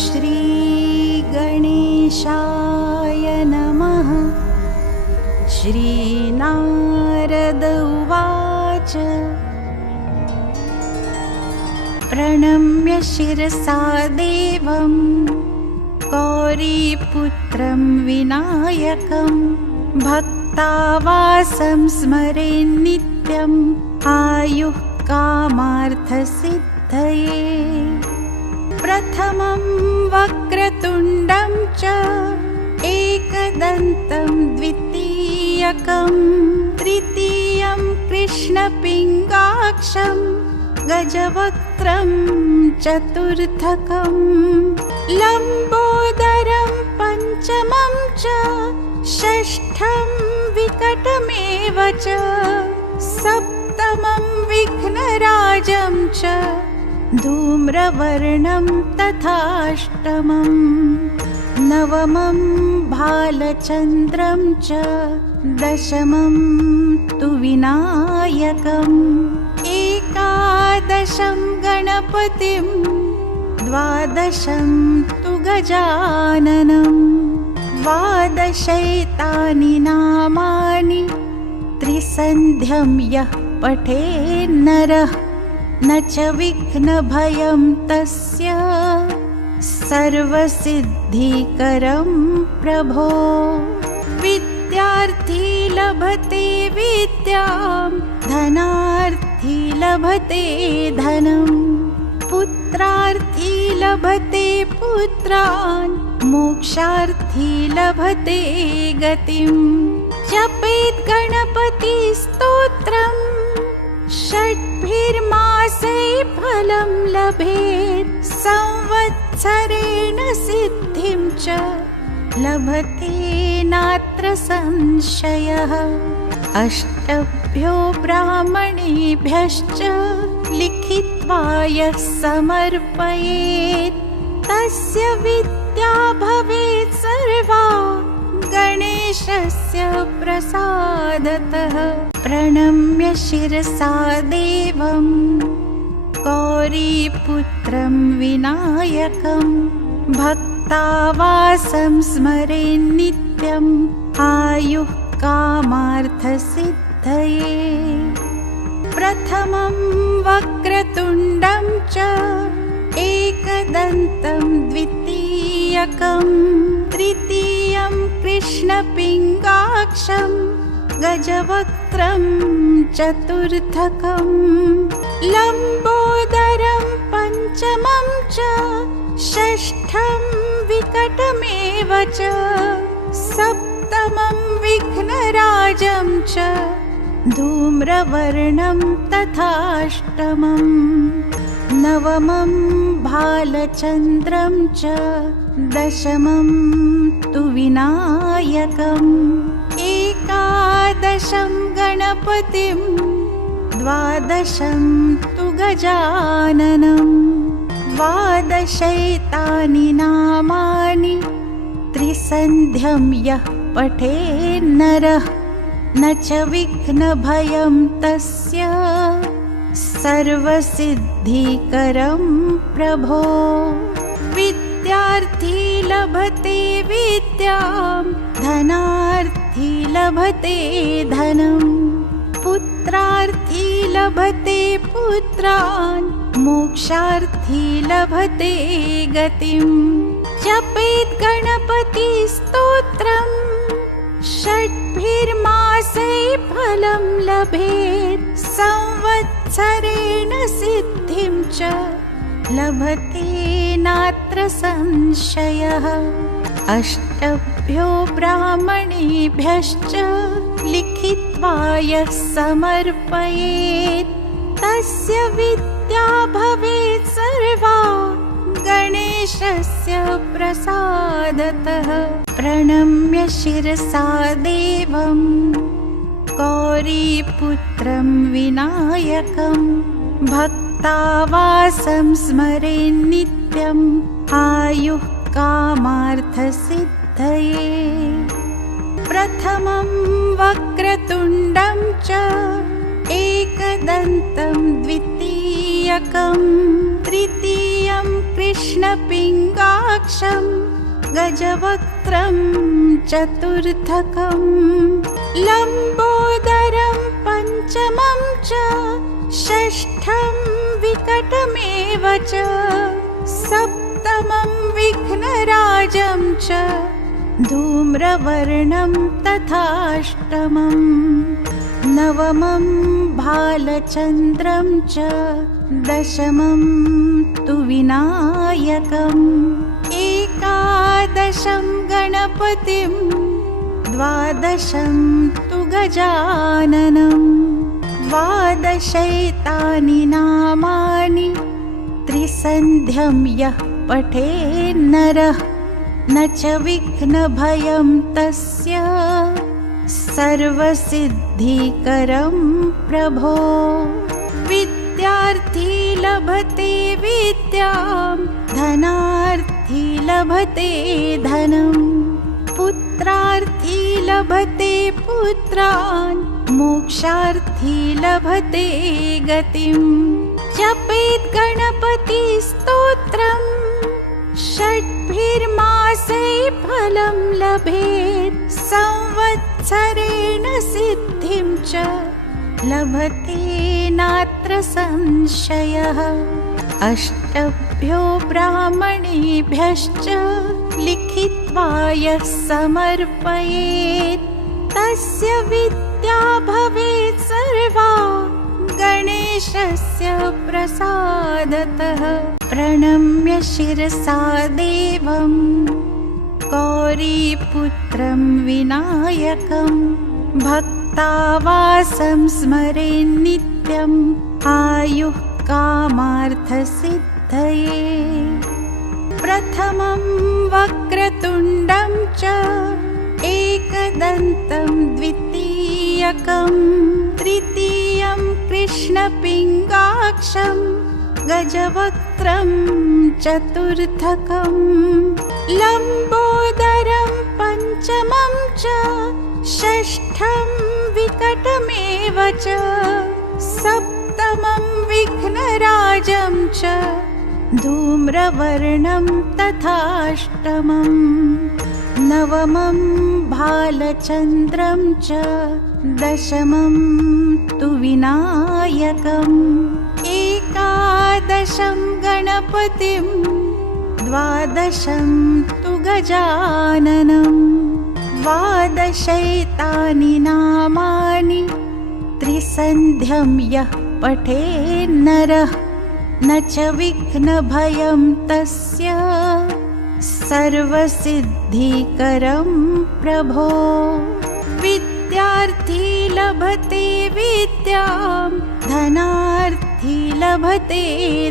श्रीगणेशाय नमः। श्रीनारद उवाच प्रणम्य शिरसा देवं गौरीपुत्रं विनायकं भक्तावासं स्मरेन् नित्यम् आयुः कामार्थसिद्धये। प्रथमं वक्रतुण्डं च एकदन्तं द्वितीयकं तृतीयं कृष्णपिङ्गाक्षं गजवक्त्रं चतुर्थकं लम्बोदरं पञ्चमं च षष्ठं विकटमेव च सप्तमं विघ्नराजं च धूम्रवर्णं तथाष्टमं नवमं भालचन्द्रं च दशमं तु विनायकम् एकादशं गणपतिं द्वादशं तु गजाननं द्वादशैतानि नामानि त्रिसन्ध्यं यः पठेन्नरः न च विघ्नभयं तस्य सर्वसिद्धिकरं प्रभो। विद्यार्थी लभते विद्यां धनार्थी लभते धनं पुत्रार्थी लभते पुत्रान् मोक्षार्थी लभते गतिम्। जपेत् गणपति स्तोत्रं षड्भिर्मासे फलं लभेत् संवत्सरेण सिद्धिं च लभते नात्र संशयः। अष्टभ्यो ब्राह्मणेभ्यश्च लिखित्वा यः समर्पयेत् तस्य विद्या भवेत् सर्वा गणेशस्य प्रसादतः। प्रणम्य शिरसा देवं गौरीपुत्रं विनायकं भक्तावासं स्मरेन् नित्यम् आयुः कामार्थसिद्धये। प्रथमं वक्रतुण्डं च एकदन्तं द्वितीयकं तृतीयं कृष्णपिङ्गाक्षं गजवक्त्रं चतुर्थकं लम्बोदरं पञ्चमं च षष्ठं विकटमेव च सप्तमं विघ्नराजं च धूम्रवर्णं तथाष्टमं नवमं भालचन्द्रं च दशमं तु विनायकम् एकादशं गणपतिं द्वादशं तु गजाननं द्वादशैतानि नामानि त्रिसन्ध्यं यः पठेन्नरः न च विघ्नभयं तस्य सर्वसिद्धिकरं प्रभो। विद्यार्थी लभते विद्यां धनार्थी लभते धनं पुत्रार्थी लभते पुत्रान् मोक्षार्थी लभते गतिम्। जपेत् गणपति स्तोत्रं षड्भिर्मासे फलं लभेत् संवत्सरेण सिद्धिं च लभते नात्र संशयः। अष्टभ्यो ब्राह्मणेभ्यश्च लिखित्वा यः समर्पयेत् तस्य विद्या भवेत् सर्वा गणेशस्य प्रसादतः। प्रणम्य शिरसा देवं गौरीपुत्रं विनायकं भक्तावासं स्मरेन् नित्यम् आयुः कामार्थसिद्धये। प्रथमं वक्रतुण्डं च एकदन्तं द्वितीयकं तृतीयं कृष्णपिङ्गाक्षं गजवक्त्रं चतुर्थकं लम्बोदरं पञ्चमं च षष्ठं विकटमेव च सप्तमं विघ्नराजं च धूम्रवर्णं तथाष्टमम् नवमं भालचन्द्रं च दशमं तु विनायकम् एकादशं गणपतिं द्वादशं तु गजाननं द्वादशैतानि नामानि त्रिसन्ध्यं यः पठेन्नरः न च विघ्नभयं तस्य सर्वसिद्धिकरं प्रभो विद्यार्थी लभते विद्यां धनार्थी लभते धनं पुत्रार्थी लभते पुत्रान् मोक्षार्थी लभते गतिम् जपेत् गणपतिस्तोत्रम् षड्भिर्मासै फलं लभेत् संवत्सरेण सिद्धिं च लभते नात्र संशयः अष्टभ्यो ब्राह्मणेभ्यश्च लिखित्वा यः समर्पयेत् तस्य विद्या भवेत् सर्वा गणेशस्य प्रसादतः प्रणम्य शिरसा देवं गौरीपुत्रं विनायकं भक्तावासं स्मरेन्नित्यम् आयुः कामार्थसिद्धये प्रथमं वक्रतुण्डं च एकदन्तं द्वितीयकं तृतीयं कृष्णपिङ्गाक्षं गजवक्त्रं चतुर्थकं लम्बोदरं पञ्चमं च षष्ठं विकटमेव च सप्तमं विघ्नराजं च धूम्रवर्णं तथाष्टमम् नवमं भालचन्द्रं च दशमं तु विनायकम् एकादशं गणपतिं द्वादशं तु गजाननं द्वादशैतानि नामानि त्रिसन्ध्यं यः पठेन्नरः न च विघ्नभयं तस्य सर्वसिद्धिकरं प्रभो विद्यार्थी लभते विद्यां धनार्थी लभते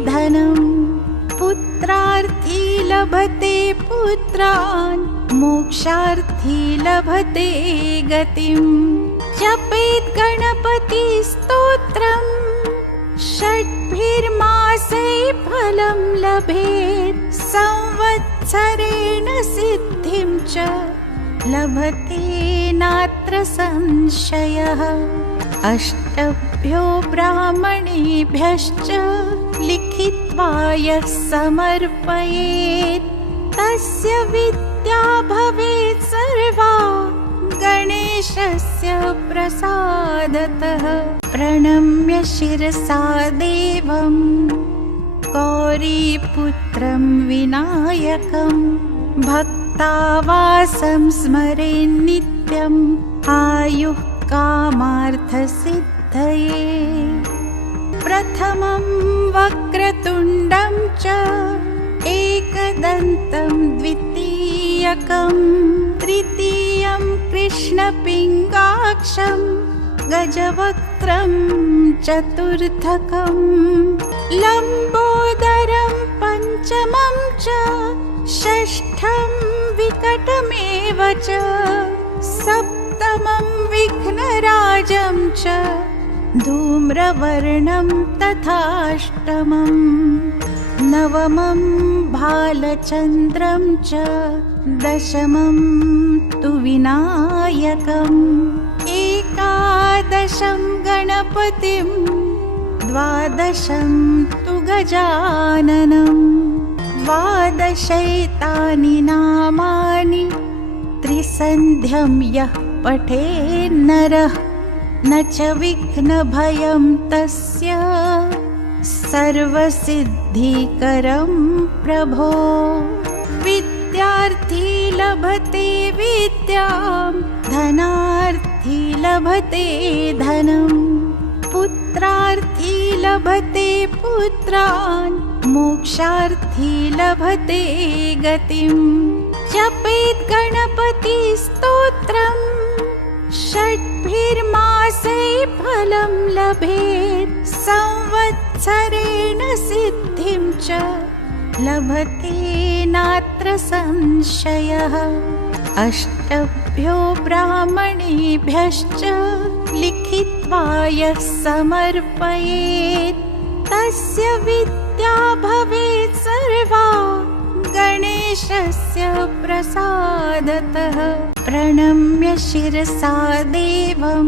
धनं पुत्रार्थी लभते पुत्रान् मोक्षार्थी लभते गतिम् जपेत् गणपतिस्तोत्रम् षड्भिर्मासै फलं लभेत् संवत्सरेण सिद्धिं च लभते नात्र संशयः अष्टभ्यो ब्राह्मणेभ्यश्च लिखित्वा यः समर्पयेत् तस्य विद्या भवेत् सर्वा गणेशस्य प्रसादतः प्रणम्य शिरसा देवं गौरीपुत्रं विनायकं भक्तावासं स्मरेन्नित्यम् आयुः कामार्थसिद्धये प्रथमं वक्रतुण्डं च एकदन्तं द्वितीयकं तृतीयं कृष्णपिङ्गाक्षं गजवक्त्रं चतुर्थकं लम्बोदरं पञ्चमं च षष्ठं विकटमेव च सप्तमं विघ्नराजं च धूम्रवर्णं तथाष्टमम् नवमं भालचन्द्रं च दशमं तु विनायकम् एकादशं गणपतिं द्वादशं तु गजाननं द्वादशैतानि नामानि त्रिसन्ध्यं यः पठेन्नरः न च विघ्नभयं तस्य सर्वसिद्धिकरं प्रभो। विद्यार्थी लभते विद्यां धनार्थी लभते धनं पुत्रार्थी लभते पुत्रान् मोक्षार्थी लभते गतिम्। जपेत् गणपति स्तोत्रम् षड्भिर्मासे फलं लभेत् संवत्सरेण सिद्धिं च लभते नात्र संशयः। अष्टभ्यो ब्राह्मणेभ्यश्च लिखित्वा यः समर्पयेत् तस्य विद्या भवेत् सर्वा गणेशस्य प्रसादतः। प्रणम्य शिरसा देवं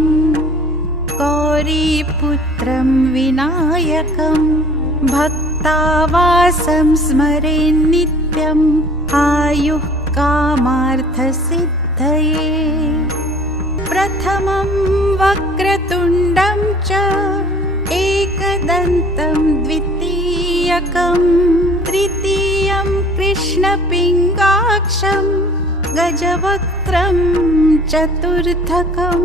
गौरीपुत्रं विनायकं भक्तावासं स्मरेन् नित्यम् आयुः कामार्थसिद्धये। प्रथमं वक्रतुण्डं च एकदन्तं द्वितीयकं तृतीयं कृष्णपिङ्गाक्षं गजवक्त्रं चतुर्थकं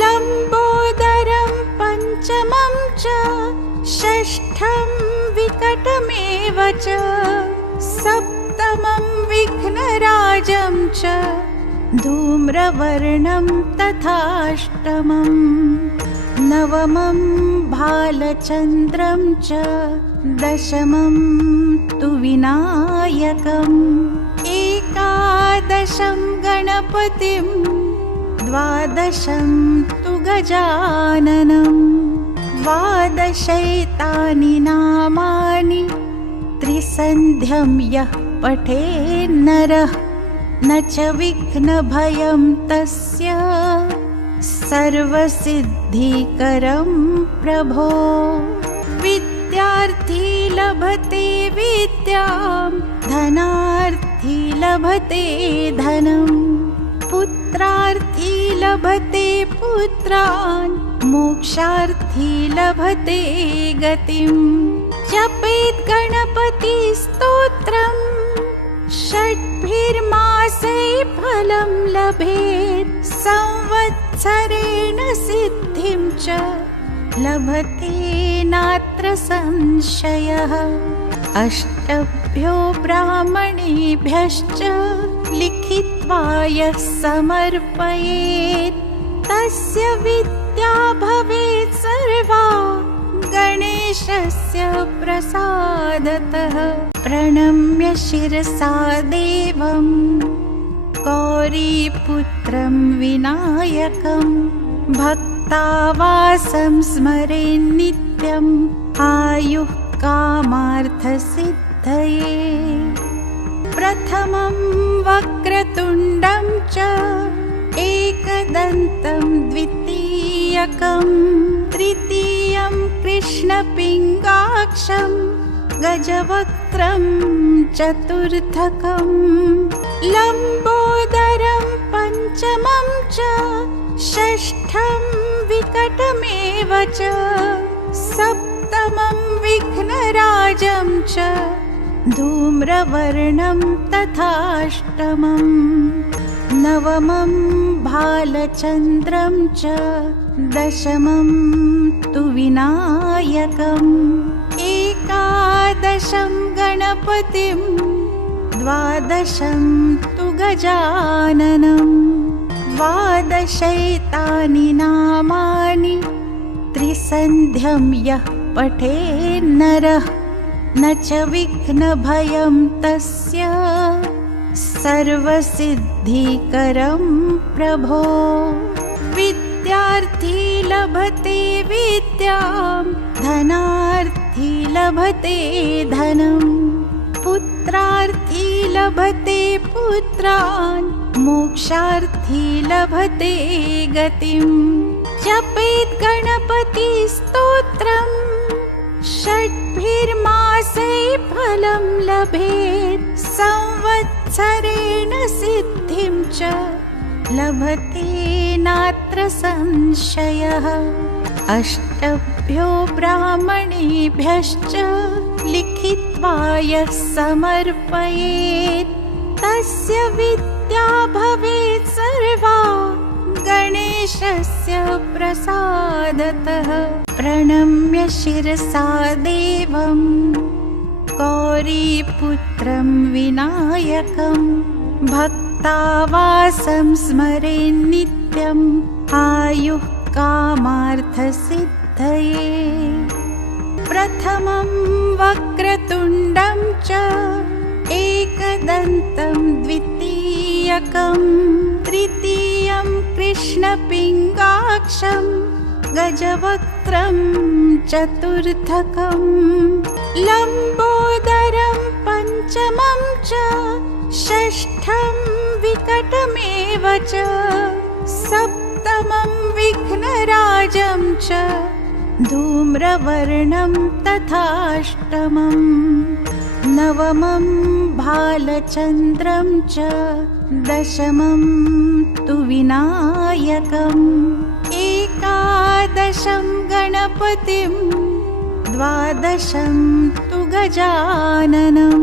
लम्बोदरं पञ्चमं च षष्ठं विकटमेव च सप्तमं विघ्नराजं च धूम्रवर्णं तथाष्टमम् नवमं भालचन्द्रं च दशमं तु विनायकम् एकादशं गणपतिं द्वादशं तु गजाननं द्वादशैतानि नामानि त्रिसन्ध्यं यः पठेन्नरः न च विघ्नभयं तस्य सर्वसिद्धिकरं प्रभो। विद्यार्थी लभते विद्यां धनार्थी लभते धनं पुत्रार्थी लभते पुत्रान् मोक्षार्थी लभते गतिम्। जपेत् गणपति स्तोत्रम् षड्भिर्मासे फलं लभेत् संवत्सरेण सिद्धिं च लभते नात्र संशयः। अष्टभ्यो ब्राह्मणेभ्यश्च लिखित्वा यः समर्पयेत् तस्य विद्या भवेत् सर्वा गणेशस्य प्रसादतः। प्रणम्य शिरसा देवं गौरीपुत्रं विनायकं भक्तावासं स्मरेन् नित्यम् आयुः कामार्थसिद्धये। प्रथमं वक्रतुण्डं च एकदन्तं द्वितीयकं तृतीयं कृष्णपिङ्गाक्षं गजवक्त्रं चतुर्थकं लम्बोदरं पञ्चमं च षष्ठं विकटमेव च सप्तमं विघ्नराजं च धूम्रवर्णं तथाष्टमम् नवमं भालचन्द्रं च दशमं तु विनायकम् एकादशं गणपतिं द्वादशं तु गजाननं द्वादशैतानि नामानि त्रिसन्ध्यं यः पठेन्नरः न च विघ्नभयं तस्य सर्वसिद्धिकरं प्रभो। विद्यार्थी लभते विद्यां धनार्थी लभते धनं पुत्रार्थी लभते पुत्रान् मोक्षार्थी लभते गतिम्। जपेत् गणपति स्तोत्रम् षड्भिर्मासे फलं लभेत् संवत्सरेण सिद्धिं च लभते नात्र संशयः। अष्टभ्यो ब्राह्मणेभ्यश्च लिखित्वा यः समर्पयेत् तस्य विद्या भवेत् सर्वा गणेशस्य प्रसादतः। प्रणम्य शिरसा देवं गौरीपुत्रं विनायकं भक्तावासं स्मरेन् नित्यम् आयुः कामार्थसिद्धये। प्रथमं वक्रतुण्डं च एकदन्तं द्वितीयकं तृतीयं कृष्णपिङ्गाक्षं गजवक्त्रं चतुर्थकं लम्बोदरं पञ्चमं च षष्ठं विकटमेव च सप्तमं विघ्नराजं च धूम्रवर्णं तथाष्टमं नवमं भालचन्द्रं च दशमं तु विनायकम् एकादशं गणपतिं द्वादशं तु गजाननं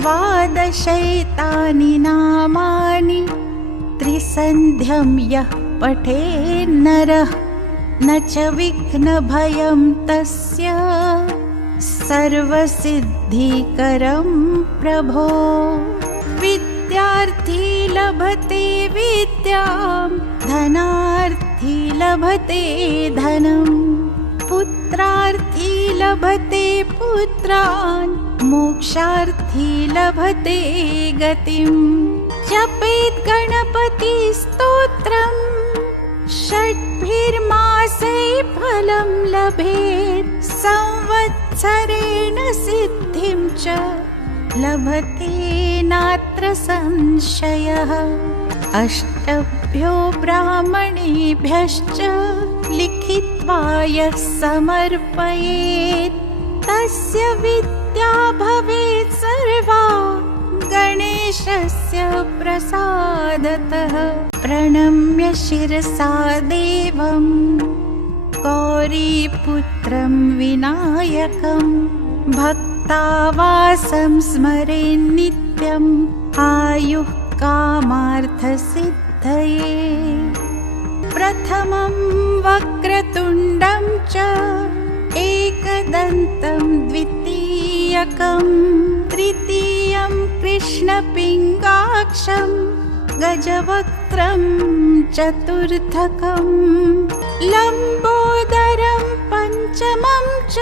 द्वादशैतानि नामानि त्रिसन्ध्यं यः पठेन्नरः न च विघ्नभयं तस्य सर्वसिद्धिकरं प्रभो। विद्यार्थी लभते विद्यां धनार्थी लभते धनं पुत्रार्थी लभते पुत्रान् मोक्षार्थी लभते गतिं। जपेत् गणपतिस्तोत्रम् षड्भिर्मासे फलं लभेत् संवत्सरेण सिद्धिं च लभते नात्र संशयः। अष्टभ्यो ब्राह्मणेभ्यश्च लिखित्वा यः समर्पयेत् तस्य विद्या भवेत् सर्वा गणेशस्य प्रसादतः। प्रणम्य शिरसा देवं गौरीपुत्रं विनायकं भक्तावासं स्मरेन् नित्यम् आयुः कामार्थसिद्धये। प्रथमं वक्रतुण्डं च एकदन्तं द्वितीयकं तृतीयं कृष्णपिङ्गाक्षं गजवक्त्रं चतुर्थकं लम्बोदरं पञ्चमं च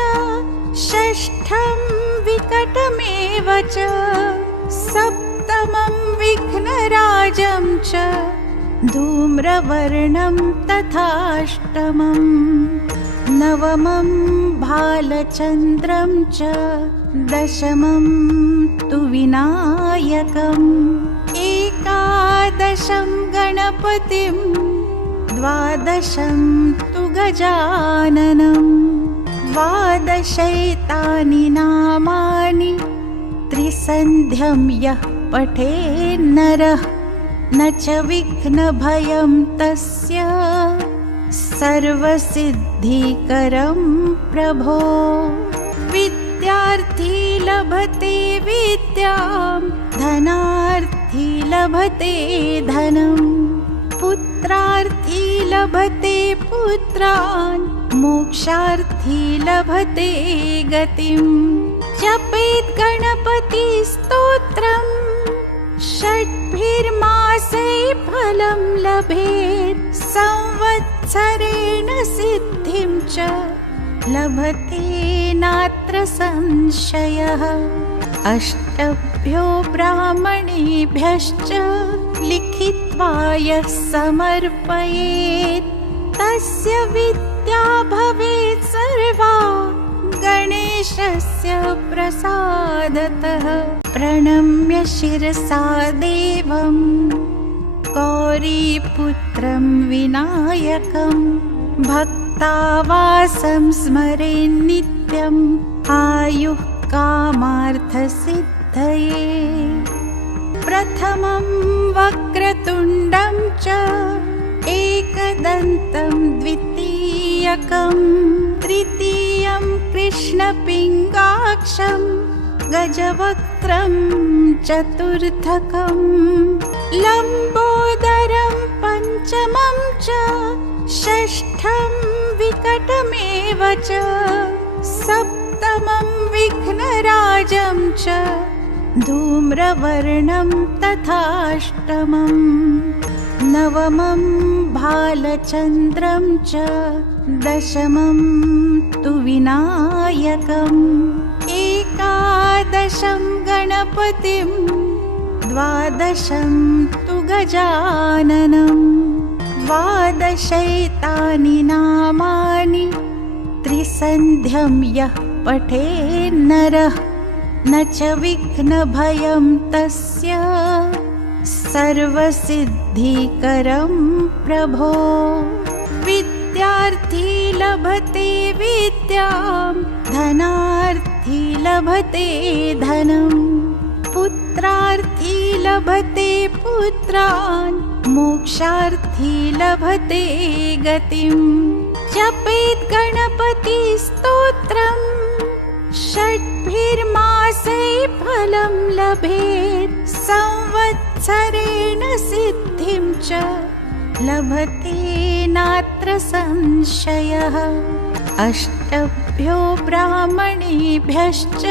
षष्ठं विकटमेव च सप्तमं विघ्नराजं च धूम्रवर्णं तथाष्टमं नवमं भालचन्द्रं च दशमं तु विनायकम् एकादशं गणपतिं द्वादशं तु गजाननं द्वादशैतानि नामानि त्रिसन्ध्यं यः पठेन्नरः न च विघ्नभयं तस्य सर्वसिद्धिकरं प्रभो। विद्यार्थी लभते विद्यां धनार्थी लभते धनं पुत्रार्थी लभते पुत्रान् मोक्षार्थी लभते गतिं। जपेत् गणपतिस्तोत्रम् षड्भिर्मासे फलं लभेत् संवत्सरेण सिद्धिं च लभते नात्र संशयः। अष्टभ्यो ब्राह्मणेभ्यश्च लिखित्वा यः समर्पयेत् तस्य विद्या भवेत् सर्वा गणेशस्य प्रसादतः। प्रणम्य शिरसा देवं गौरीपुत्रं विनायकं भक्तावासं स्मरेन् नित्यम् आयुः कामार्थसिद्धये। प्रथमं वक्रतुण्डं च एकदन्तं द्वितीयकं, तृतीयं कृष्णपिङ्गाक्षं गजवक्त्रं चतुर्थकं, लम्बोदरं पञ्चमं च, षष्ठं विकटमेव च, सप्तमं विघ्नराजं च, धूम्रवर्णं तथाष्टमं, नवमं भालचन्द्रं च, दशमं तु विनायकम्, एकादशं गणपतिं, द्वादशं तु गजाननं, द्वादशैतानि नामानि त्रिसन्ध्यं यः पठेन्नरः, न च विघ्नभयं तस्य सर्वसिद्धिकरं प्रभो। विद्यार्थी लभते विद्यां, धनार्थी लभते धनं, पुत्रार्थी लभते पुत्रान्, मोक्षार्थी लभते गतिम्। जपेत् गणपतिस्तोत्रम्, षड्भिर्मासै फलं लभेत्, संवत्सरेण सिद्धिं च लभते नात्र संशयः। अष्टभ्यो ब्राह्मणेभ्यश्च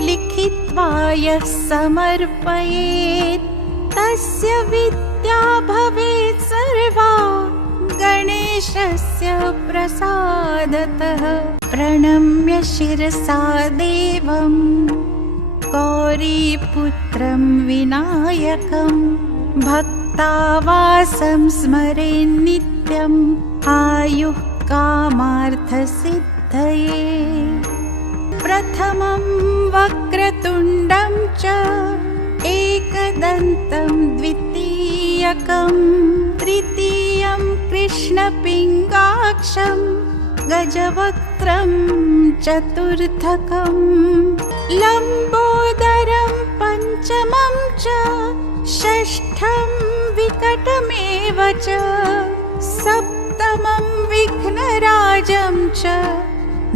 लिखित्वा यः समर्पयेत्, तस्य विद्या भवेत् सर्वा गणेशस्य प्रसादतः। प्रणम्य शिरसा देवं गौरीपुत्रं विनायकं, भक्तावासं स्मरेन् नित्यम्, आयुः कामार्थसिद्धये। प्रथमं वक्रतुण्डं च एकदन्तं द्वितीयकं, तृतीयं कृष्णपिङ्गाक्षं गजवक्त्रं चतुर्थकं, लम्बोदरं पञ्चमं च, षष्ठं विकटमेव च, सप्तमं विघ्नराजं च,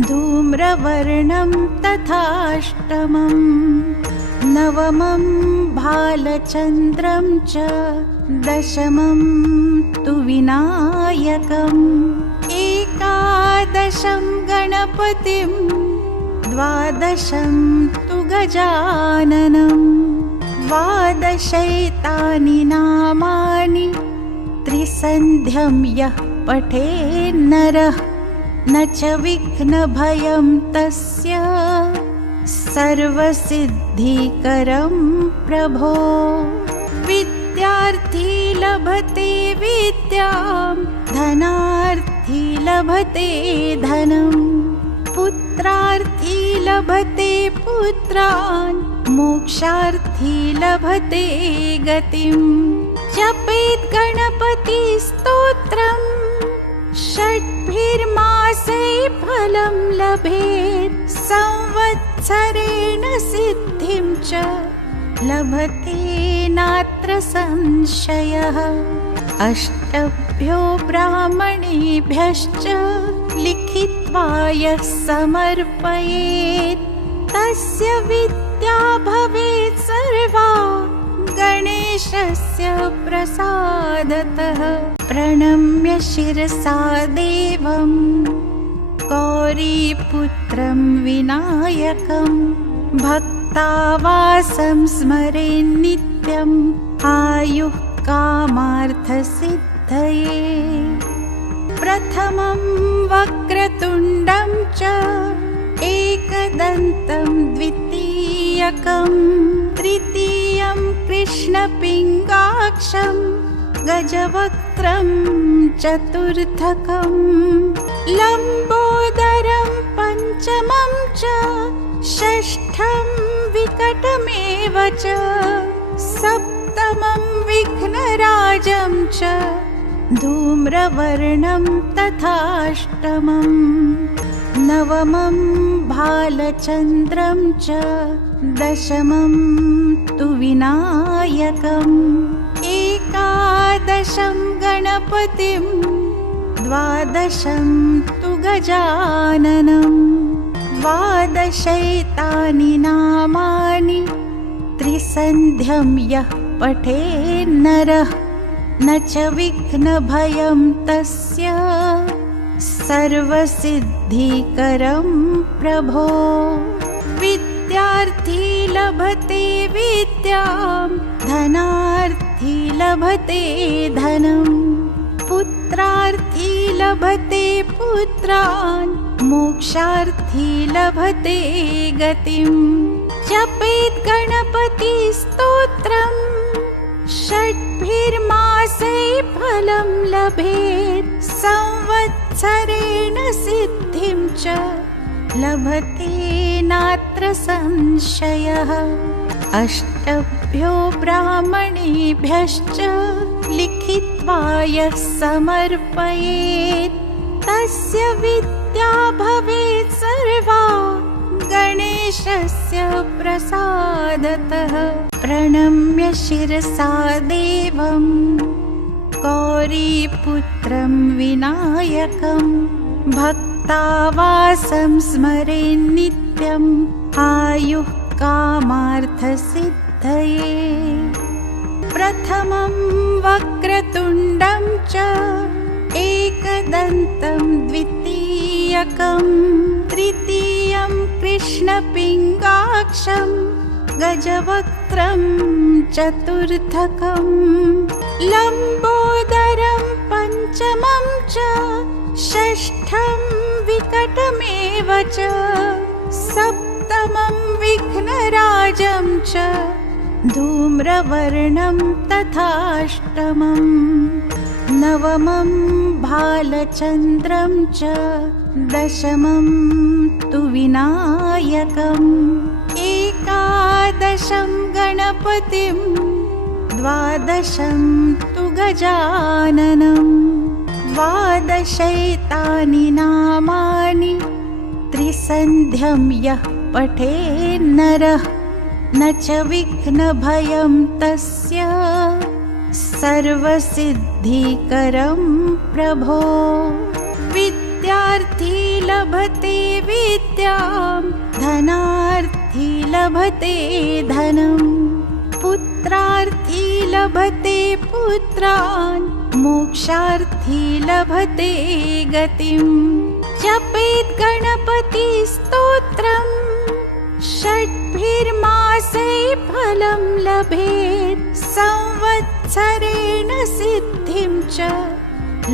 धूम्रवर्णं तथाष्टमं, नवमं भालचन्द्रं च, दशमं तु विनायकम्, एकादशं गणपतिं, द्वादशं तु गजाननं, द्वादशैतानि नामानि त्रिसन्ध्यं यः पठेन्नरः, न च विघ्नभयं तस्य सर्वसिद्धिकरं प्रभो। विद्यार्थी लभते विद्यां, धनार्थी लभते धनं, पुत्रार्थी लभते पुत्रान्, मोक्षार्थी लभते गतिम्। जपेत् गणपतिस्तोत्रम्, षड्भिर्मासै फलं लभेत्, संवत्सरेण सिद्धिं च लभते नात्र संशयः। अष्टभ्यो ब्राह्मणेभ्यश्च लिखित्वा यः समर्पयेत्, तस्य विद्या भवेत् सर्वा गणेशस्य प्रसादतः। प्रणम्य शिरसा देवं गौरीपुत्रं विनायकं, भक्तावासं स्मरेन् नित्यम्, आयुः कामार्थसिद्धये। प्रथमं वक्रतुण्डं च एकदन्तं द्वितीयकं, तृतीयं कृष्णपिङ्गाक्षं गजवक्त्रं चतुर्थकं, लम्बोदरं पञ्चमं च, षष्ठं विकटमेव च, सप्तमं विघ्नराजं च, धूम्रवर्णं तथाष्टमं, नवमं भालचन्द्रं च दशमं तु विनायकम् एकादशं गणपतिं द्वादशं तु गजाननम् द्वादशैतानि नामानि त्रिसन्ध्यं यः पठेन्नरः न च विघ्नभयं तस्य सर्वसिद्धिकरं प्रभो। विद्यार्थी लभते विद्यां धनार्थी लभते धनं पुत्रार्थी लभते पुत्रान् मोक्षार्थी लभते गतिम् जपेत् गणपति स्तोत्रम् षड्भिर्मासै फलं लभेत् संवत्सरेण सिद्धिं च लभते नात्र संशयः। अष्टभ्यो ब्राह्मणेभ्यश्च लिखित्वा यः समर्पयेत् तस्य विद्या भवेत् सर्वा गणेशस्य प्रसादतः। प्रणम्य शिरसा देवं गौरीपुत्रं विनायकं भक्तावासं स्मरेन् नित्यम् आयुः कामार्थसिद्धये। प्रथमं वक्रतुण्डं च एकदन्तं द्वितीयकं तृतीयं कृष्णपिङ्गाक्षं गजवक्त्रं चतुर्थकं लम्बोदरं पञ्चमं च षष्ठं विकटमेव च सप्तमं विघ्नराजं च धूम्रवर्णं तथाष्टमम् नवमं भालचन्द्रं च दशमं तु विनायकम् एकादशं गणपतिं द्वादशं तु गजाननं द्वादशैतानि नामानि त्रिसन्ध्यं यः पठेन्नरः न च विघ्नभयं तस्य सर्वसिद्धिकरं प्रभो। विद्यार्थी लभते विद्यां धनार्थी लभते धनं पुत्रार्थी लभते पुत्रान् मोक्षार्थी लभते गतिम् जपेत् गणपति स्तोत्रम् षड्भिर्मासै फलं लभेत् संवत्सरेण सिद्धिं च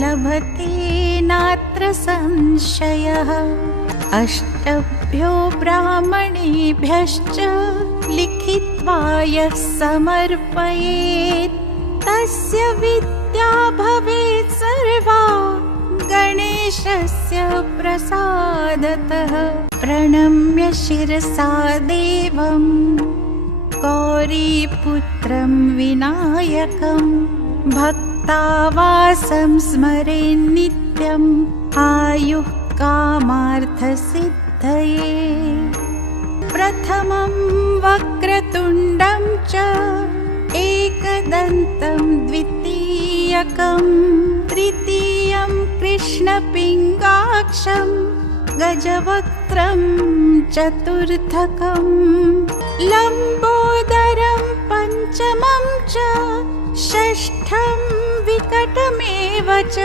लभते नात्र संशयः। अष्टभ्यो ब्राह्मणेभ्यश्च लिखित्वा यः समर्पयेत् तस्य विद्या भवेत् सर्वा गणेशस्य प्रसादतः। प्रणम्य शिरसा देवं गौरीपुत्रं विनायकं भक्तावासं स्मरेन् नित्यम् आयुः कामार्थसिद्धये। प्रथमं वक्रतुण्डं च एकदन्तं द्वितीयकं तृतीयं कृष्णपिङ्गाक्षं गजवक्त्रं चतुर्थकं लम्बोदरं पञ्चमं च षष्ठं विकटमेव च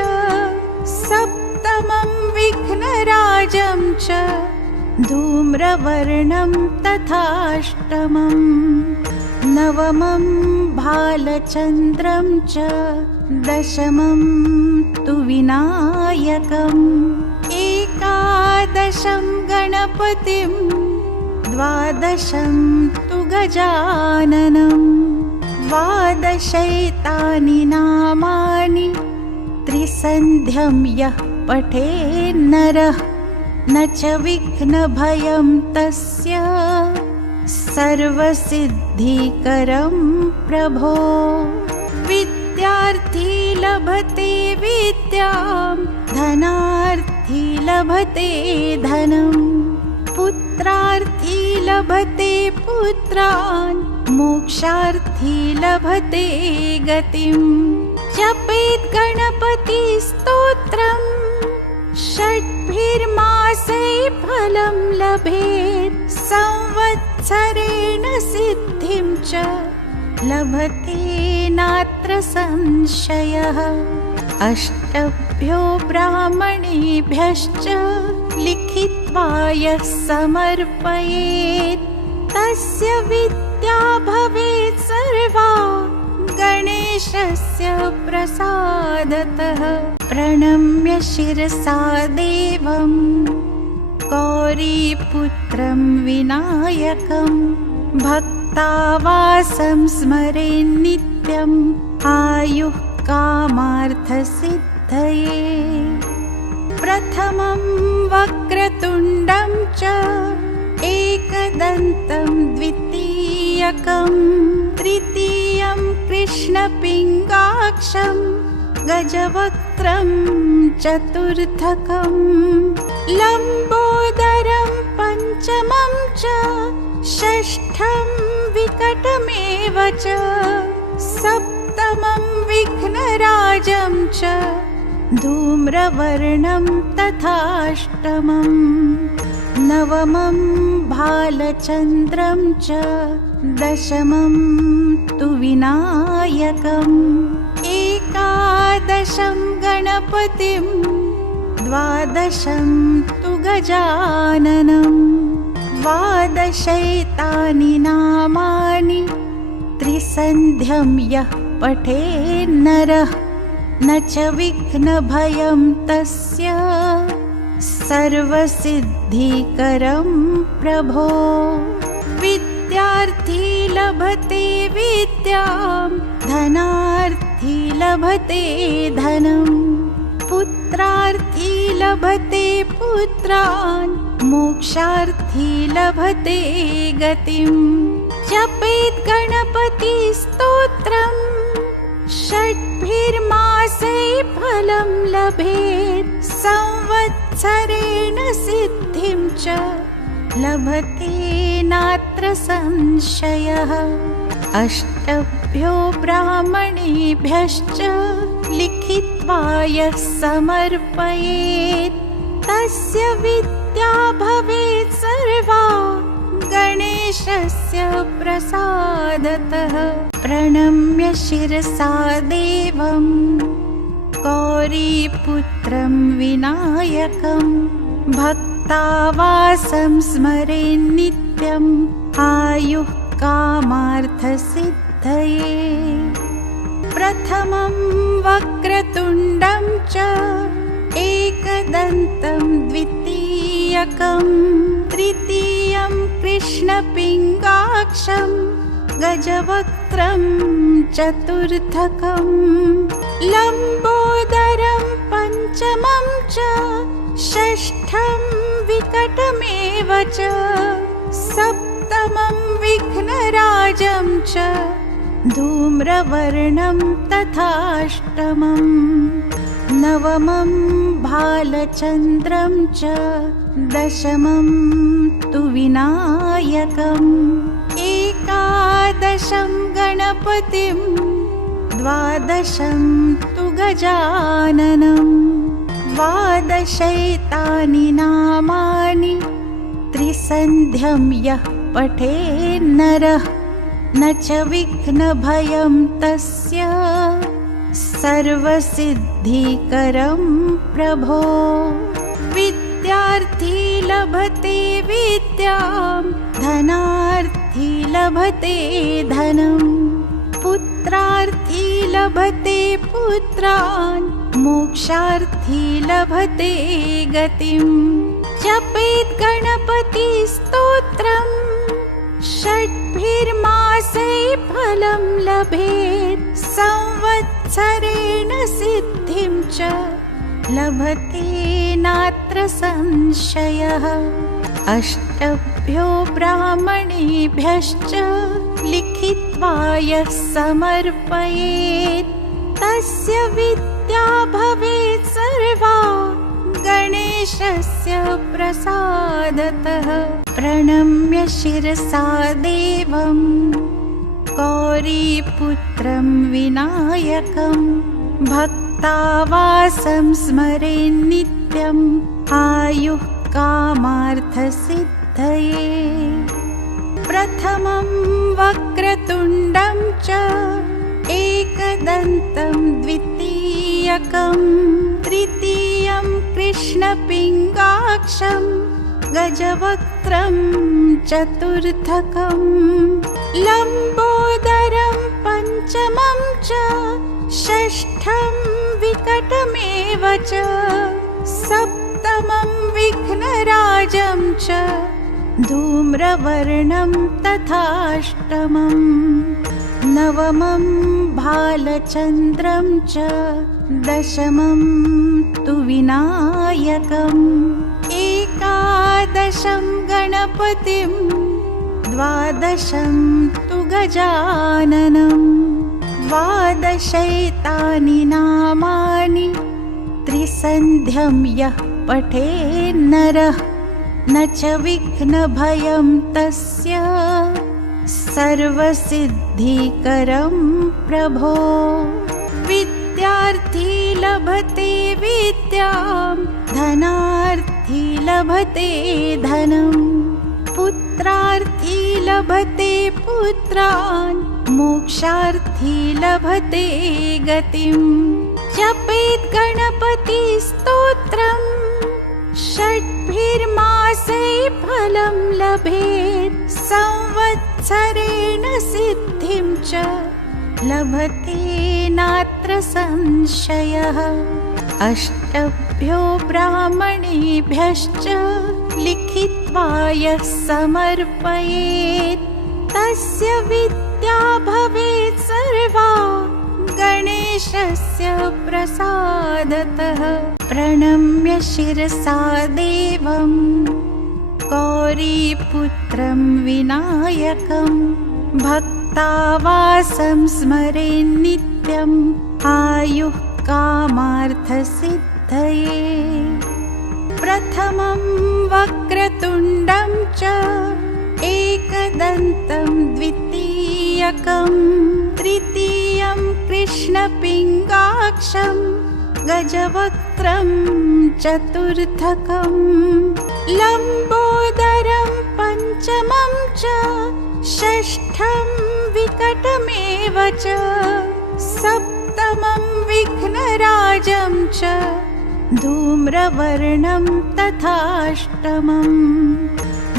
सप्तमं विघ्नराजं च धूम्रवर्णं तथाष्टमम् नवमं भालचन्द्रं च दशमं तु विनायकम् एकादशं गणपतिं द्वादशं तु गजाननम् द्वादशैतानि नामानि त्रिसन्ध्यं यः पठेन्नरः न च विघ्नभयं तस्य सर्वसिद्धिकरं प्रभो। विद्यार्थी लभते विद्यां धनार्थी लभते धनं लभते पुत्रान् मोक्षार्थी लभते गतिम् जपेत् गणपति स्तोत्रम् षड्भिर्मासे फलं लभेत् संवत्सरेण सिद्धिं च लभते नात्र संशयः अष्टभ्यो ब्राह्मणेभ्यश्च लिखित्वा यः समर्पयेत् तस्य विद्या भवेत् सर्वा गणेशस्य प्रसादतः प्रणम्य शिरसा देवं गौरीपुत्रं विनायकं भक्तावासं स्मरेन् नित्यम् आयुः कामार्थसिद्धये प्रथमं वक्रतुण्डं च एकदन्तं द्वितीयकं तृतीयं कृष्णपिङ्गाक्षं गजवक्त्रं चतुर्थकं लम्बोदरं पञ्चमं च षष्ठं विकटमेव च सप्तमं विघ्नराजं च धूम्रवर्णं तथाष्टमं नवमं भालचन्द्रं च दशमं तु विनायकम् एकादशं गणपतिं द्वादशं तु गजाननं द्वादशैतानि नामानि त्रिसन्ध्यं यः पठेन्नरः न च विघ्नभयं तस्य सर्वसिद्धिकरं प्रभो विद्यार्थी लभते विद्यां धनार्थी लभते धनं पुत्रार्थी लभते पुत्रान् मोक्षार्थी लभते गतिम् जपेत् गणपति स्तोत्रम् षड्भिर्मासे फलं लभेत् संवत्सरेण सिद्धिं च लभते नात्र संशयः अष्टभ्यो ब्राह्मणेभ्यश्च लिखित्वा यः समर्पयेत् तस्य विद्या भवेत् सर्वा गणेशस्य प्रसादतः प्रणम्य शिरसा देवं गौरीपुत्रं विनायकं भक्तावासं स्मरेन् नित्यम् आयुः कामार्थसिद्धये प्रथमं वक्रतुण्डं च एकदन्तं द्वितीयकं तृतीयं कृष्णपिङ्गाक्षं गजवक्त्रं चतुर्थकं लम्बोदरं पञ्चमं च षष्ठं विकटमेव च सप्तमं विघ्नराजं च धूम्रवर्णं तथाष्टमं नवमं भालचन्द्रं च दशमं तु विनायकम् एकादशं गणपतिं द्वादशं तु गजाननं द्वादशैतानि नामानि त्रिसन्ध्यं यः पठेन्नरः न च विघ्नभयं तस्य सर्वसिद्धिकरं प्रभो विद्यार्थी लभते विद्यां धनार्थी लभते धनं पुत्रार्थी लभते पुत्रान् मोक्षार्थी लभते गतिम् जपेत् गणपति स्तोत्रम् षड्भिर्मासे फलं लभेत् संवत्सरेण सिद्धिं च लभते नात्र संशयः अष्टभ्यो ब्राह्मणेभ्यश्च लिखित्वा यः समर्पयेत् तस्य विद्या भवेत् सर्वा गणेशस्य प्रसादतः प्रणम्य शिरसा देवं गौरीपुत्रं विनायकं भक्तावासं स्मरेन् नित्यम् आयुः कामार्थसिद्धये प्रथमं वक्रतुण्डं च एकदन्तं द्वितीयकं तृतीयं कृष्णपिङ्गाक्षं गजवक्त्रं चतुर्थकं लम्बोदरं पञ्चमं च षष्ठं विकटमेव च सप्तमं विघ्नराजं च धूम्रवर्णं तथाष्टमं नवमं भालचन्द्रं च दशमं तु विनायकम् एकादशं गणपतिं द्वादशं तु गजाननम् द्वादशैतानि नामानि त्रिसन्ध्यं यः पठेन्नरः न च विघ्नभयं तस्य सर्वसिद्धिकरं प्रभो विद्यार्थी लभते विद्यां धनार्थी लभते धनं पुत्रार्थी लभते पुत्रान् मोक्षार्थी लभते गतिम् जपेत् गणपति स्तोत्रम् षड्भिर्मासे फलं लभेत् संवत्सरेण सिद्धिं च लभते नात्र संशयः अष्टभ्यो ब्राह्मणेभ्यश्च लिखित्वा यः समर्पयेत् तस्य विद्या भवेत् सर्वा गणेशस्य प्रसादतः प्रणम्य शिरसा देवं गौरीपुत्रं विनायकं भक्तावासं स्मरेन् नित्यम् आयुः कामार्थसिद्धये प्रथमं वक्रतुण्डं च एकदन्तं द्वितीयकं तृतीयं कृष्णपिङ्गाक्षं गजवक्त्रं चतुर्थकं लम्बोदरं पञ्चमं च षष्ठं विकटमेव च सप्तमं विघ्नराजं च धूम्रवर्णं तथाष्टमं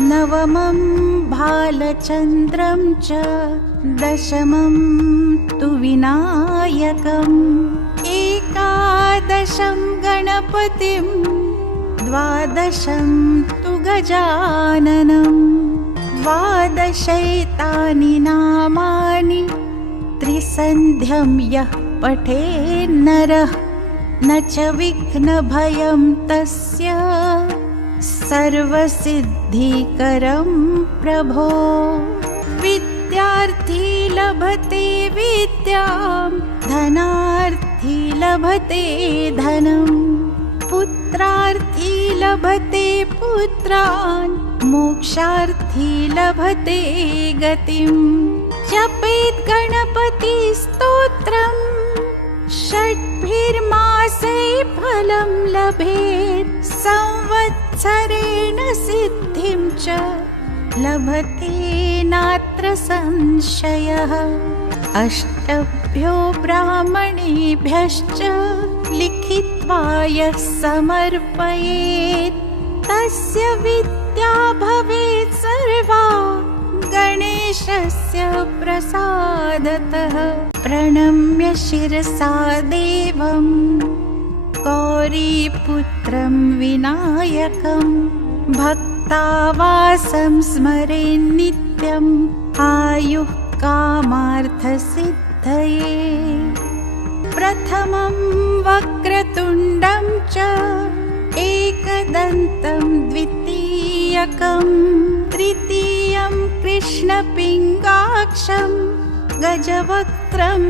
नवमं भालचन्द्रं च दशमं तु विनायकम् एकादशं गणपतिं द्वादशं तु गजाननम् द्वादशैतानि नामानि त्रिसन्ध्यं यः पठेन्नरः न च विघ्नभयं तस्य सर्वसिद्धिकरं प्रभो विद्यार्थी लभते विद्यां धनार्थी लभते धनं पुत्रार्थी लभते पुत्रान् मोक्षार्थी लभते गतिम् जपेत् गणपति स्तोत्रम् षड्भिर्मासे फलं लभेत् संवत्सरेण सिद्धिं च लभते नात्र संशयः अष्टभ्यो ब्राह्मणेभ्यश्च लिखित्वा यः समर्पयेत् तस्य विद्या भवेत् सर्वा गणेशस्य प्रसादतः प्रणम्य शिरसा देवं गौरीपुत्रं विनायकं भक्तावासं स्मरेन् नित्यम् आयुः कामार्थसिद्धये प्रथमं वक्रतुण्डं च एकदन्तं द्वितीयकं तृतीयं कृष्णपिङ्गाक्षं गजवक्त्रं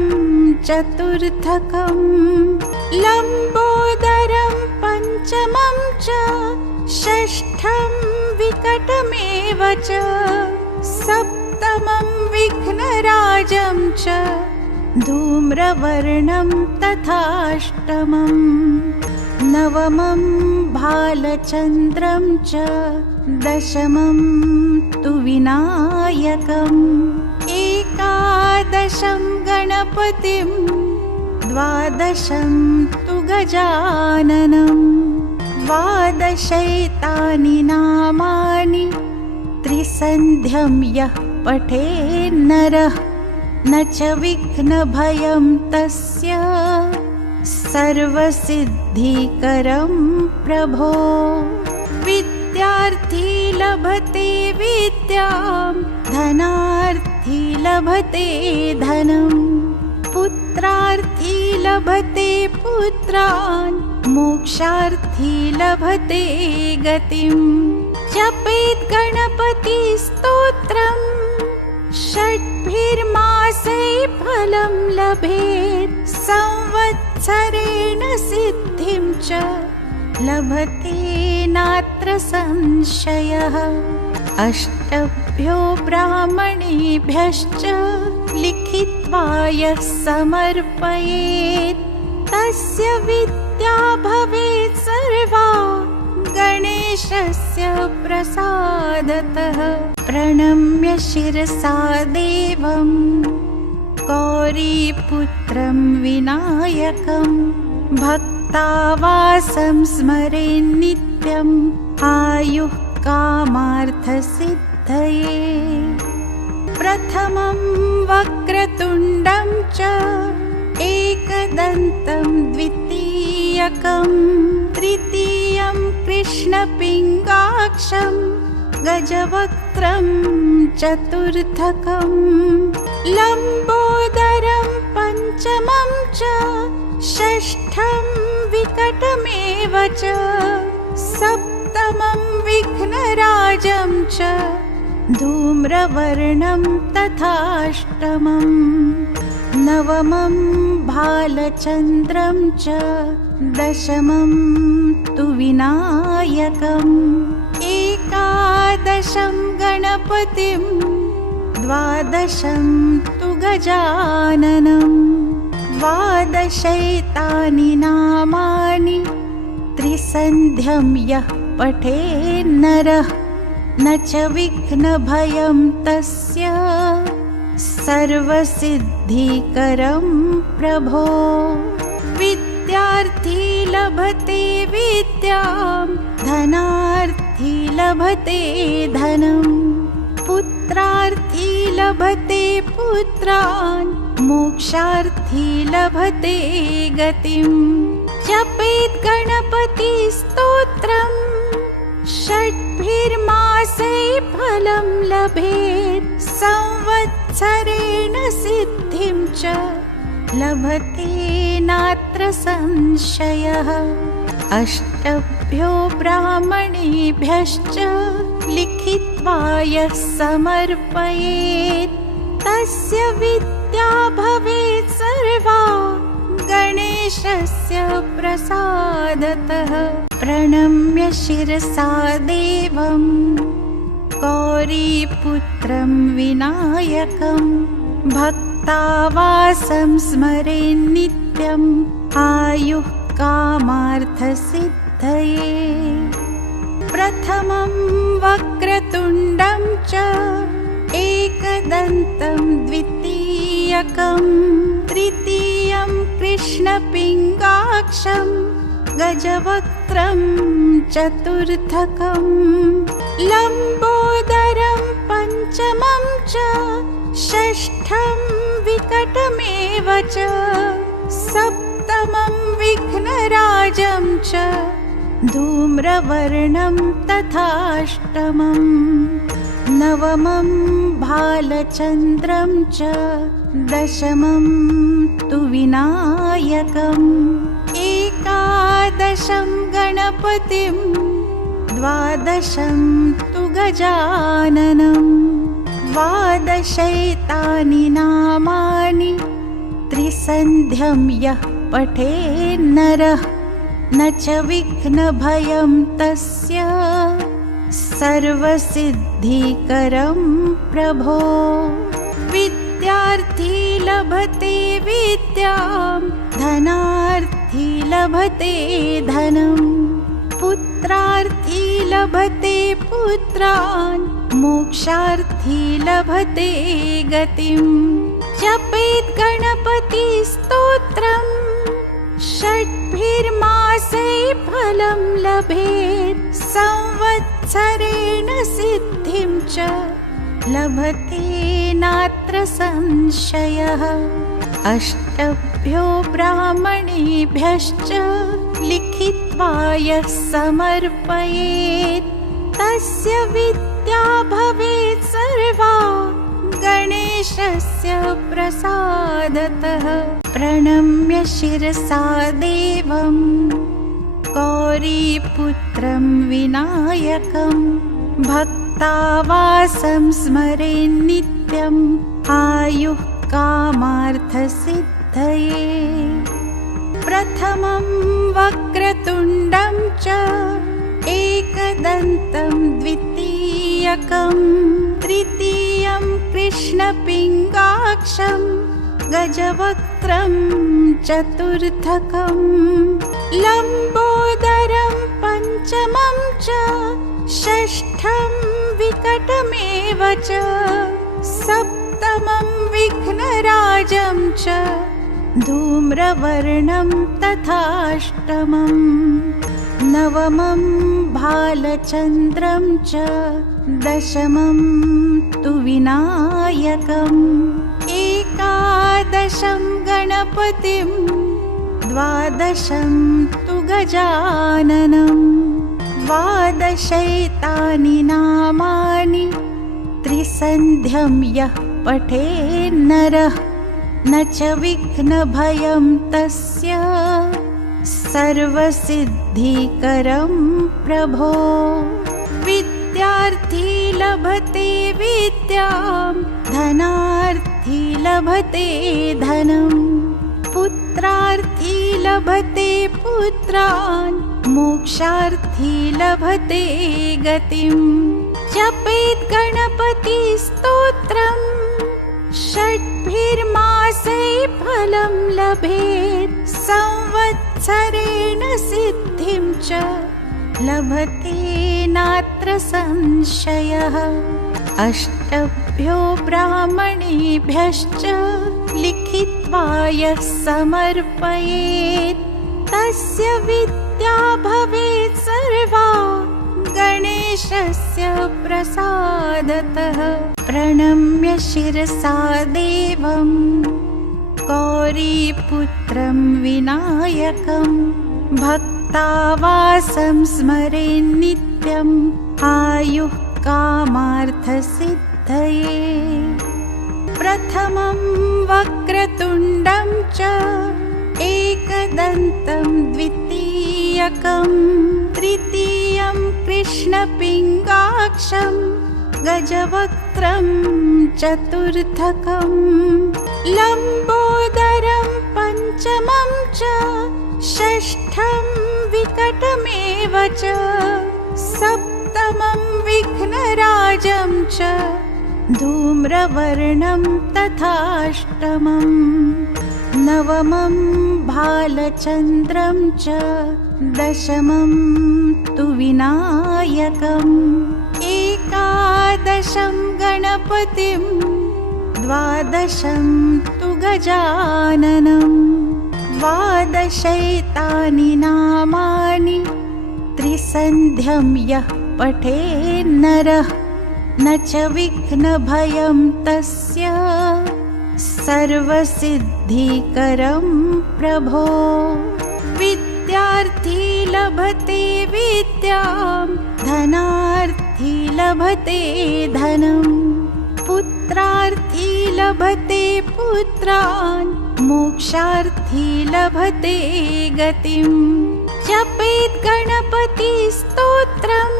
चतुर्थकं लम्बोदरं पञ्चमं च षष्ठं विकटमेव च सप्तमं विघ्नराजं च धूम्रवर्णं तथाष्टमम् नवमं भालचन्द्रं च दशमं तु विनायकम् एकादशं गणपतिं द्वादशं तु गजाननं द्वादशैतानि नामानि त्रिसन्ध्यं यः पठेन्नरः न च विघ्नभयं तस्य सर्वसिद्धिकरं प्रभो विद्यार्थी लभते विद्यां धनार्थी लभते धनं पुत्रार्थी लभते पुत्रान् मोक्षार्थी लभते गतिम् जपेत् गणपतिस्तोत्रम् षड्भिर्मासै फलं लभेत् संवत्सरेण सिद्धिं च लभते नात्र संशयः अष्टभ्यो ब्राह्मणेभ्यश्च लिखित्वा यः समर्पयेत् तस्य विद्या भवेत् सर्वा गणेशस्य प्रसादतः प्रणम्य शिरसा देवं गौरीपुत्रं विनायकं भक्तावासं स्मरेन् नित्यम् आयुः कामार्थसिद्धये प्रथमं वक्रतुण्डं च एकदन्तं द्वितीयकं तृतीयं कृष्णपिङ्गाक्षं गजवक्त्रं चतुर्थकं लम्बोदरं पञ्चमं च षष्ठं विकटमेव च सप्तमं विघ्नराजं च धूम्रवर्णं तथाष्टमम् नवमं भालचन्द्रं च दशमं तु विनायकम् एकादशं गणपतिं द्वादशं तु गजाननं द्वादशैतानि नामानि त्रिसन्ध्यं यः पठेन्नरः न च विघ्नभयं तस्य सर्वसिद्धिकरं प्रभो विद्यार्थी लभते विद्यां धनार्थी लभते धनं पुत्रार्थी लभते पुत्रान् मोक्षार्थी लभते गतिम् जपेत् गणपतिस्तोत्रम् षड्भिर्मासै फलं लभेत् संवत्सरेण सिद्धिं च लभते नात्र संशयः अष्टभ्यो ब्राह्मणेभ्यश्च लिखित्वा यः समर्पयेत् तस्य विद्या भवेत् सर्वा गणेशस्य प्रसादतः प्रणम्य शिरसा देवं गौरीपुत्रं विनायकं भक्तावासं स्मरेन् नित्यम् आयुः कामार्थसिद्धये प्रथमं वक्रतुण्डं च एकदन्तं द्वितीयकं तृतीयं कृष्णपिङ्गाक्षं गजवक्त्रं चतुर्थकं लम्बोदरं पञ्चमं च षष्ठं विकटमेव च सप्तमं विघ्नराजं च धूम्रवर्णं तथाष्टमम् नवमं भालचन्द्रं च दशमं तु विनायकम् एकादशं गणपतिं द्वादशं तु गजाननं द्वादशैतानि नामानि त्रिसन्ध्यं यः पठेन्नरः न च विघ्नभयं तस्य सर्वसिद्धिकरं प्रभो। विद्यार्थी लभते विद्यां धनार्थी लभते धनं। पुत्रार्थी लभते पुत्रान् मोक्षार्थी लभते गतिम्। जपेत् गणपतिस्तोत्रम् षड्भिर्मासै फलं लभेत्। संवत्सरेण सिद्धिं च लभते नात्र संशयः। अष्टभ्यो ब्राह्मणेभ्यश्च लिखित्वा यः समर्पयेत् तस्य विद्या भवेत् सर्वा गणेशस्य प्रसादतः। प्रणम्य शिरसा देवं गौरीपुत्रं विनायकं भक्तावासं स्मरेन् नित्यम् आयुः कामार्थसिद्धये। प्रथमं वक्रतुण्डं च एकदन्तं द्वितीयकं तृतीयं कृष्णपिङ्गाक्षं गजवक्त्रं चतुर्थकं लम्बोदरं पञ्चमं च षष्ठं विकटमेव च सप्तमं विघ्नराजं च धूम्रवर्णं तथाष्टमं नवमं भालचन्द्रं च दशमं तु विनायकम् एकादशं गणपतिं द्वादशं तु गजाननं द्वादशैतानि नामानि त्रिसन्ध्यं यः पठेन्नरः न च विघ्नभयं तस्य सर्वसिद्धिकरं प्रभो। विद्यार्थी लभते विद्यां धनार्थी लभते धनं। पुत्रार्थी लभते पुत्रान् मोक्षार्थी लभते गतिम्। जपेत् गणपतिस्तोत्रम् षड्भिर्मासै फलं लभेत्। संवत्सरेण सिद्धिं च लभते नात्र संशयः। अष्टभ्यो ब्राह्मणेभ्यश्च लिखित्वा यः समर्पयेत् तस्य विद्या भवेत् सर्वा गणेशस्य प्रसादतः। प्रणम्य शिरसा देवं गौरीपुत्रं विनायकं भक्तावासं स्मरेन् नित्यम् आयुः कामार्थसिद्धये। प्रथमं वक्रतुण्डं च एकदन्तं द्वितीयकं तृतीयं कृष्णपिङ्गाक्षं गजवक्त्रं चतुर्थकं लम्बोदरं पञ्चमं च षष्ठं विकटमेव च सप्तमं विघ्नराजं च धूम्रवर्णं तथाष्टमं नवमं भालचन्द्रं च दशमं तु विनायकम् एकादशं गणपतिं द्वादशं तु गजाननं द्वादशैतानि नामानि त्रिसन्ध्यं यः पठेन्नरः न च विघ्नभयं तस्य सर्वसिद्धिकरं प्रभो। विद्यार्थी लभते विद्यां धनार्थी लभते धनं। पुत्रार्थी लभते पुत्रान् मोक्षार्थी लभते गतिम्। जपेत् गणपतिस्तोत्रम्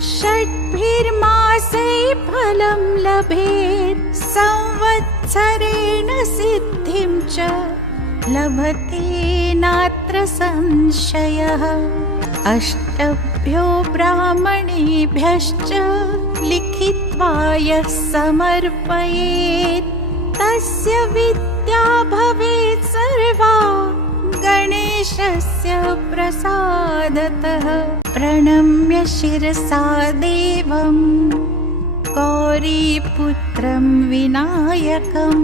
षड्भिर्मासै फलं लभेत्। संवत्सरेण सिद्धिं च लभते नात्र संशयः। अष्टभ्यो ब्राह्मणेभ्यश्च लिखित्वा यः समर्पयेत् तस्य विद्या भवेत् सर्वा गणेशस्य प्रसादतः। प्रणम्य शिरसा देवं गौरीपुत्रं विनायकं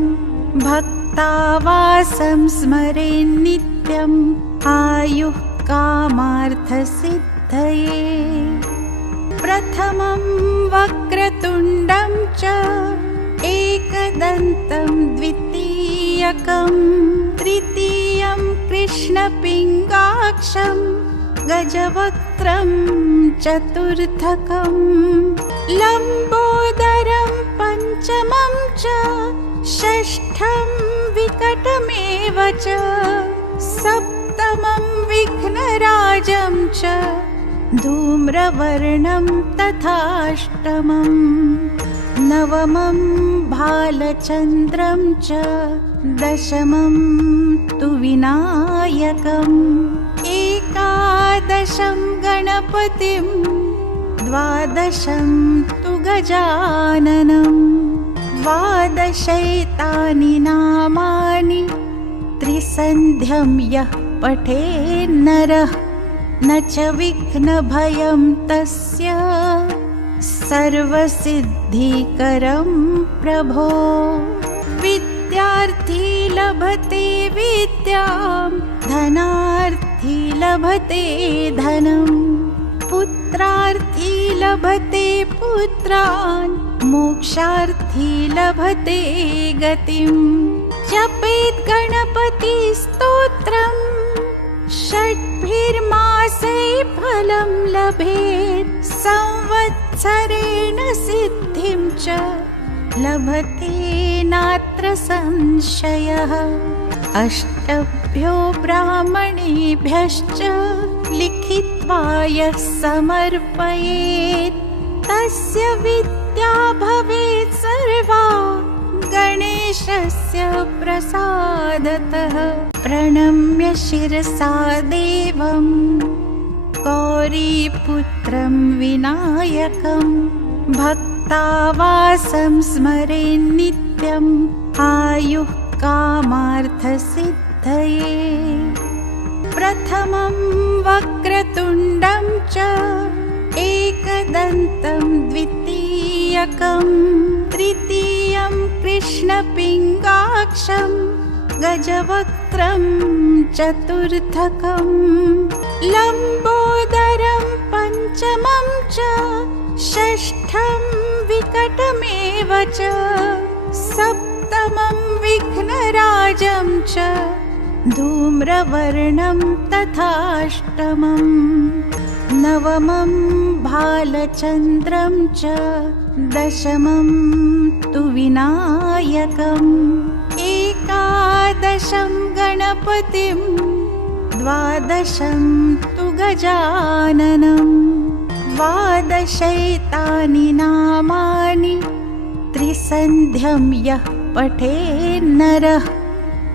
भक्तावासं स्मरेन् नित्यम् आयुः कामार्थसिद्धये। प्रथमं वक्रतुण्डं च एकदन्तं द्वितीयकं तृतीयं कृष्णपिङ्गाक्षं गजवक्त्रं चतुर्थकं लम्बोदरं पञ्चमं च षष्ठं विकटमेव च सप्तमं विघ्नराजं च धूम्रवर्णं तथाष्टमम् नवमं भालचन्द्रं च दशमं तु विनायकम् एकादशं गणपतिं द्वादशं तु गजाननम् द्वादशैतानि नामानि त्रिसन्ध्यं यः पठेन्नरः न च विघ्नभयं तस्य सर्वसिद्धिकरं प्रभो। विद्यार्थी लभते विद्यां धनार्थी लभते धनं पुत्रार्थी लभते पुत्रान् मोक्षार्थी लभते गतिम्। जपेत् गणपतिस्तोत्रम् षड्भिर्मासै फलं लभेत् संवत्सरेण सिद्धिं च लभते नात्र संशयः। अष्टभ्यो ब्राह्मणेभ्यश्च लिखित्वा यः समर्पयेत् तस्य विद्या भवेत् सर्वा गणेशस्य प्रसादतः। प्रणम्य शिरसा देवं गौरीपुत्रं विनायकं भक्तावासं स्मरेन् नित्यम् आयुः कामार्थसिद्धये। प्रथमं वक्रतुण्डं च एकदन्तं द्वितीयकं तृतीयं कृष्णपिङ्गाक्षं गजवक्त्रं चतुर्थकं लम्बोदरं पञ्चमं च षष्ठं विकटमेव च सप्तमं विघ्नराजं च धूम्रवर्णं तथाष्टमम् नवमं भालचन्द्रं च दशमं तु विनायकम् एकादशं गणपतिं द्वादशं तु गजाननम् द्वादशैतानि नामानि त्रिसन्ध्यं यः पठेन्नरः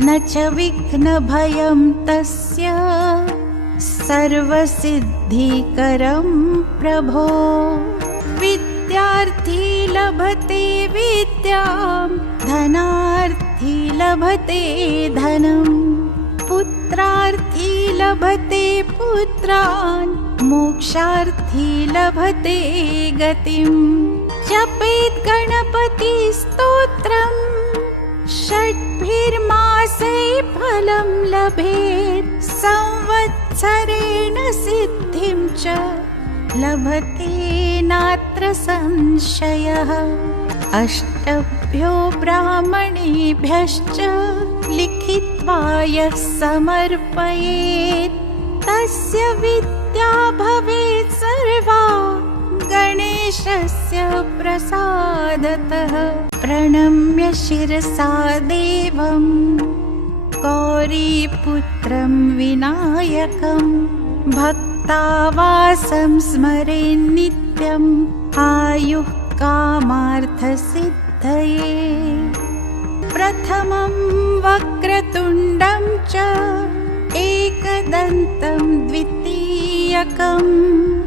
न च विघ्नभयं तस्य सर्वसिद्धिकरं प्रभो। विद्यार्थी लभते विद्यां धनार्थी लभते धनं पुत्रार्थी लभते पुत्रान् मोक्षार्थी लभते गतिम्। जपेत् गणपतिस्तोत्रम् षड्भिर्मासै फलं लभेत् संवत्सरेण सिद्धिं च लभते नात्र संशयः। अष्टभ्यो ब्राह्मणेभ्यश्च लिखित्वा यः समर्पयेत् तस्य विद्या भवेत् सर्वा गणेशस्य प्रसादतः। प्रणम्य शिरसा देवं गौरीपुत्रं विनायकं भक्तावासं स्मरेन् नित्यम् आयुः कामार्थसिद्धये। प्रथमं वक्रतुण्डं च एकदन्तं द्वितीयकं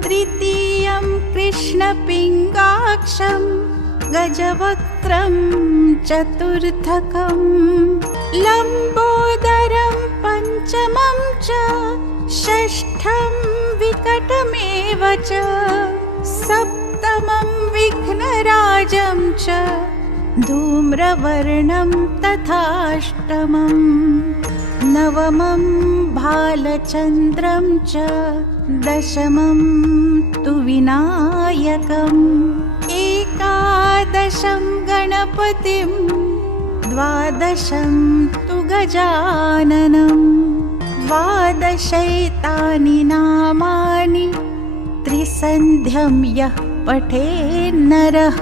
तृतीयं कृष्णपिङ्गाक्षं गजवक्त्रं चतुर्थकं लम्बोदरं पञ्चमं च षष्ठं विकटमेव च सप्तमं विघ्नराजं च धूम्रवर्णं तथाष्टमं नवमं भालचन्द्रं च दशमं तु विनायकम् एकादशं गणपतिं द्वादशं तु गजाननम् द्वादशैतानि नामानि त्रिसन्ध्यं यः पठेन्नरः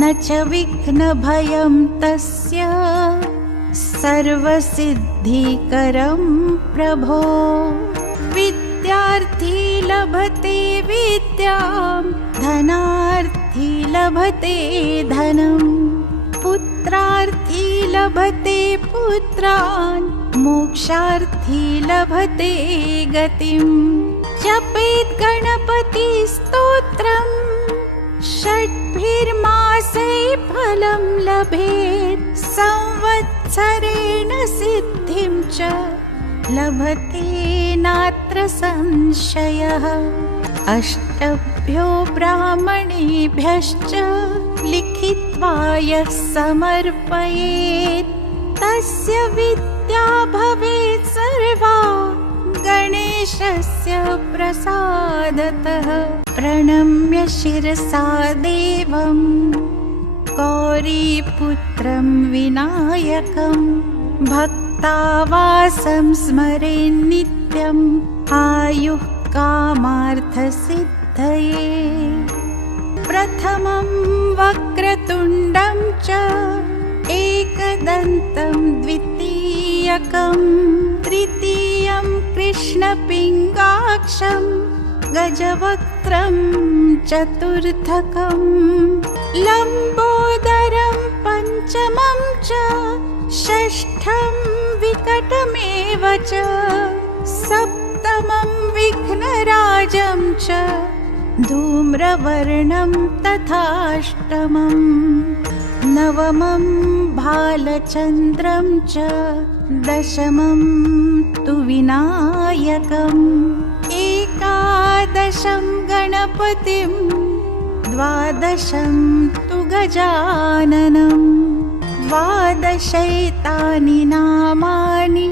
न च विघ्नभयं तस्य सर्वसिद्धिकरं प्रभो विद्यार्थी लभते विद्यां धनार्थी लभते धनं पुत्रार्थी लभते पुत्रान् मोक्षार्थी लभते गतिम् जपेत् गणपति स्तोत्रम् षड्भिर्मासै फलं लभेत् संवत्सरेण सिद्धिं च लभते नात्र संशयः अष्टभ्यो ब्राह्मणेभ्यश्च लिखित्वा यः समर्पयेत् तस्य विद्या भवेत् सर्वा गणेशस्य प्रसादतः प्रणम्य शिरसा देवं गौरीपुत्रं विनायकं भक्तावासं स्मरेन् नित्यम् आयुः कामार्थसिद्धये प्रथमं वक्रतुण्डं च एकदन्तं द्वितीयकं तृतीयं कृष्णपिङ्गाक्षं गजवक्त्रं चतुर्थकं लम्बोदरं पञ्चमं च षष्ठं विकटमेव च सप्तमं विघ्नराजं च धूम्रवर्णं तथाष्टमं नवमं भालचन्द्रं च दशमं तु विनायकम् एकादशं गणपतिं द्वादशं तु गजाननम् द्वादशैतानि नामानि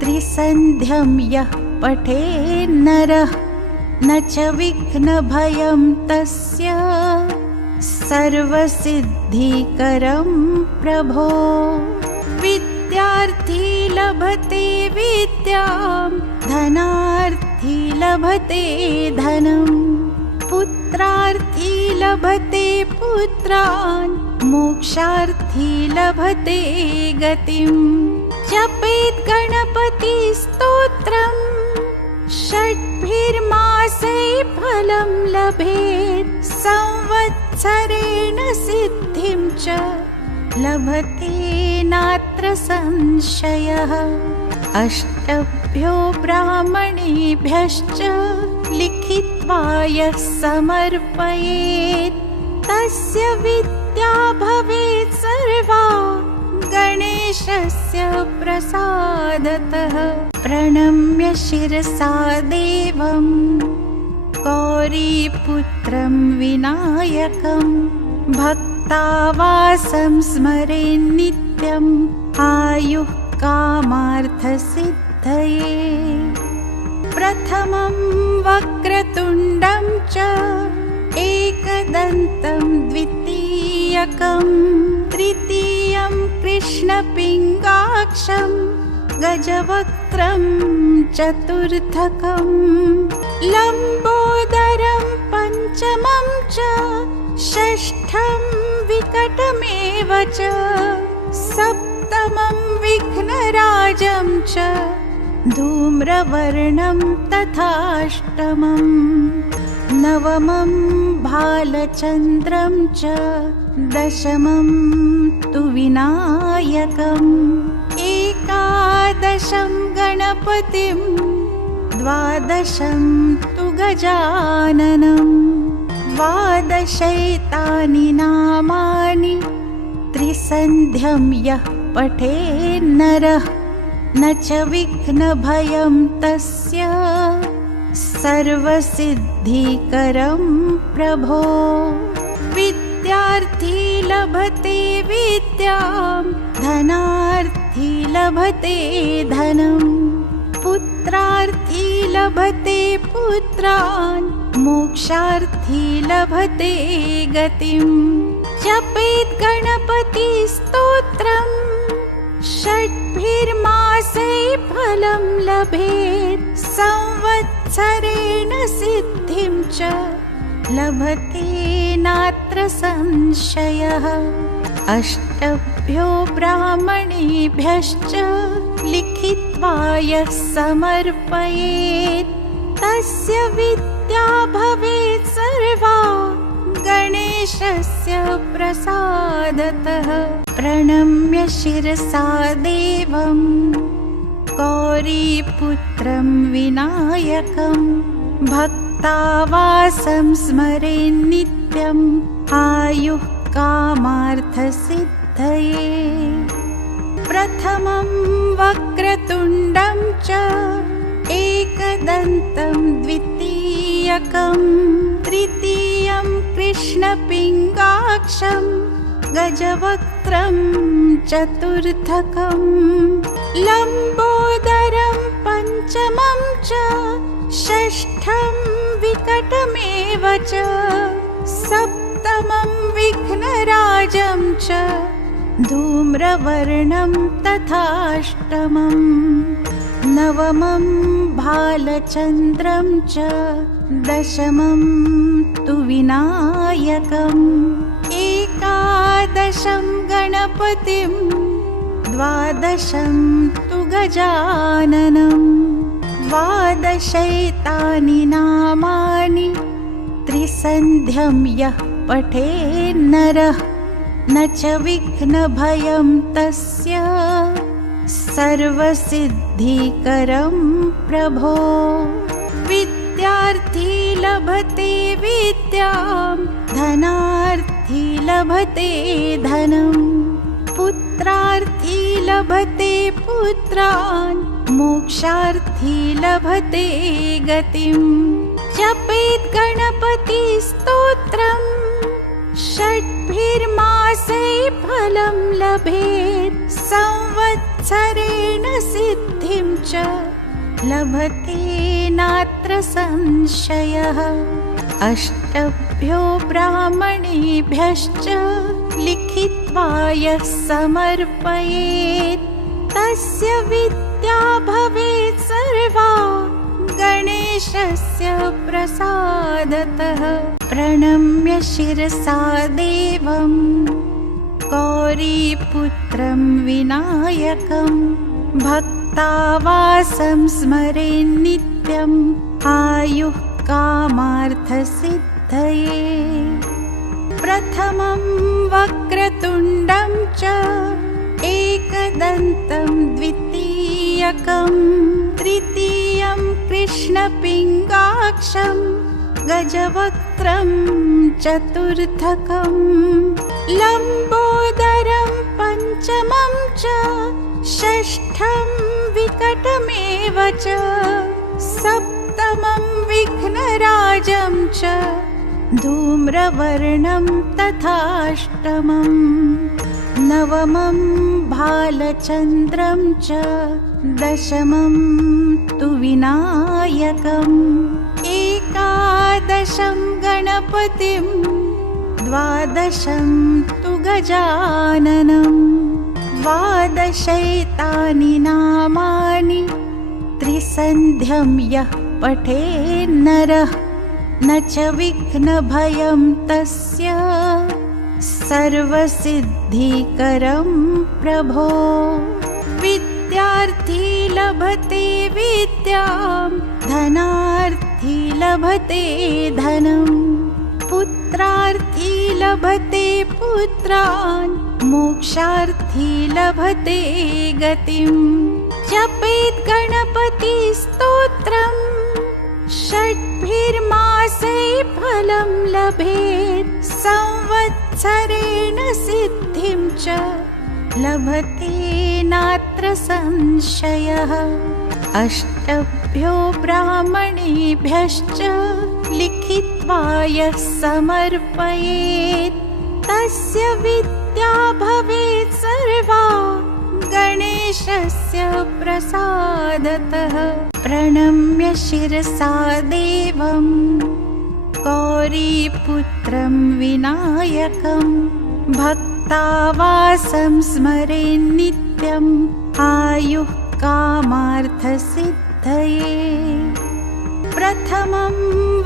त्रिसन्ध्यं यः पठेन्नरः न च विघ्नभयं तस्य सर्वसिद्धिकरं प्रभो विद्यार्थी लभते विद्यां धनार्थी लभते धनं पुत्रार्थी लभते पुत्रान् मोक्षार्थी लभते गतिम् जपेत् गणपति स्तोत्रम् षड्भिर्मासै फलं लभेत् संवत्सरेण सिद्धिं च लभते नात्र संशयः अष्टभ्यो ब्राह्मणेभ्यश्च लिखित्वा यः समर्पयेत् तस्य विद्या भवेत् सर्वा गणेशस्य प्रसादतः प्रणम्य शिरसा देवं गौरीपुत्रं विनायकं भक्तावासं स्मरेन् नित्यम् आयुः कामार्थसिद्धये प्रथमं वक्रतुण्डं च एकदन्तं द्वितीयकं तृतीयं कृष्णपिङ्गाक्षं गजवक्त्रं चतुर्थकं लम्बोदरं पञ्चमं च षष्ठं विकटमेव च सप्तमं विघ्नराजं च धूम्रवर्णं तथाष्टमं नवमं भालचन्द्रं च दशमं तु विनायकम् एकादशं गणपतिं द्वादशं तु गजाननं द्वादशैतानि नामानि त्रिसन्ध्यं यः पठेन्नरः न च विघ्नभयं तस्य सर्वसिद्धिकरं प्रभो विद्यार्थी लभते विद्यां धनार्थी लभते धनं पुत्रार्थी लभते पुत्रान् मोक्षार्थी लभते गतिम् जपेत् गणपति स्तोत्रम् षड्भिर्मासै फलं लभेत् संवत्सरेण सिद्धिं च लभते नात्र संशयः अष्टभ्यो ब्राह्मणेभ्यश्च लिखित्वा यः समर्पयेत् तस्य विद्या भवेत् सर्वा गणेशस्य प्रसादतः प्रणम्य शिरसा देवं गौरीपुत्रं विनायकं भक्तावासं स्मरेन् नित्यम् आयुः कामार्थसिद्धये प्रथमं वक्रतुण्डं च एकदन्तं द्वितीयकं तृतीयं कृष्णपिङ्गाक्षं गजवक्त्रं चतुर्थकं लम्बोदरं पञ्चमं च षष्ठं विकटमेव च सप्तमं विघ्नराजं च धूम्रवर्णं तथाष्टमं नवमं भालचन्द्रं च दशमं तु विनायकम् एकादशं गणपतिं द्वादशं तु गजाननं द्वादशैतानि नामानि त्रिसन्ध्यं यः पठेन्नरः न च विघ्नभयं तस्य सर्वसिद्धिकरं प्रभो विद्यार्थी लभते विद्यां धनार्थी लभते धनं पुत्रार्थी लभते पुत्रान् मोक्षार्थी लभते गतिम् जपेत् गणपति स्तोत्रम् षड्भिर्मासै फलं लभेत् संवत्सरेण सिद्धिं च लभते नात्र संशयः अष्टभ्यो ब्राह्मणेभ्यश्च लिखित्वा यः समर्पयेत् तस्य विद्या भवेत् सर्वा गणेशस्य प्रसादतः प्रणम्य शिरसा देवं गौरीपुत्रं विनायकं भक्तावासं स्मरेन् नित्यम् आयुः कामार्थसिद्धये प्रथमं वक्रतुण्डं च एकदन्तं द्वितीयकं तृतीयं कृष्णपिङ्गाक्षं गजवक्त्रं चतुर्थकं लम्बोदरं पञ्चमं च षष्ठं विकटमेव च सप्तमं विघ्नराजं च धूम्रवर्णं तथाष्टमं नवमं भालचन्द्रं च दशमं तु विनायकम् एकादशं गणपतिं द्वादशं तु गजाननं द्वादशैतानि नामानि त्रिसन्ध्यं यः पठेन्नरः न च विघ्नभयं तस्य सर्वसिद्धिकरं प्रभो विद्यार्थी लभते विद्यां धनार्थी पुत्रार्थी लभते धनम् पुत्रार्थी लभते पुत्रान् मोक्षार्थी लभते गतिम् जपेत् गणपतिस्तोत्रम् षड्भिर्मासै फलं लभेत् संवत्सरेण सिद्धिं च लभते नात्र संशयः अष्टभ्यो ब्राह्मणेभ्यश्च लिखित्वा यः समर्पयेत् तस्य विद्या भवेत् सर्वा गणेशस्य प्रसादतः प्रणम्य शिरसा देवं गौरीपुत्रं विनायकं भक्तावासं स्मरेन् नित्यम् आयुः कामार्थसिद्धये प्रथमं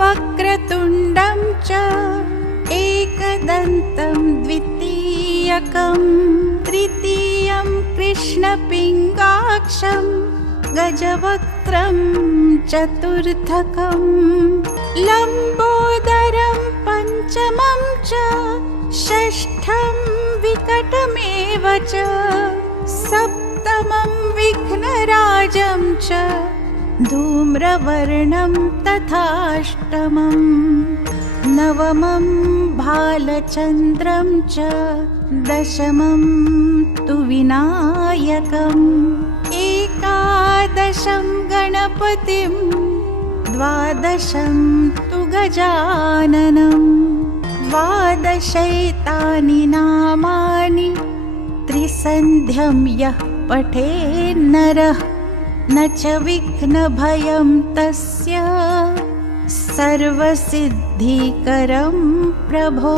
वक्रतुण्डं च एकदन्तं द्वितीयकं तृतीयं कृष्णपिङ्गाक्षं गजवक्त्रं चतुर्थकं लम्बोदरं पञ्चमं च षष्ठं विकटमेव च सप्तमं विघ्नराजं च धूम्रवर्णं तथाष्टमं नवमं भालचन्द्रं च दशमं तु विनायकम् एकादशं गणपतिं द्वादशं तु गजाननं द्वादशैतानि नामानि त्रिसन्ध्यं यः पठेन्नरः न च विघ्नभयं तस्य सर्वसिद्धिकरं प्रभो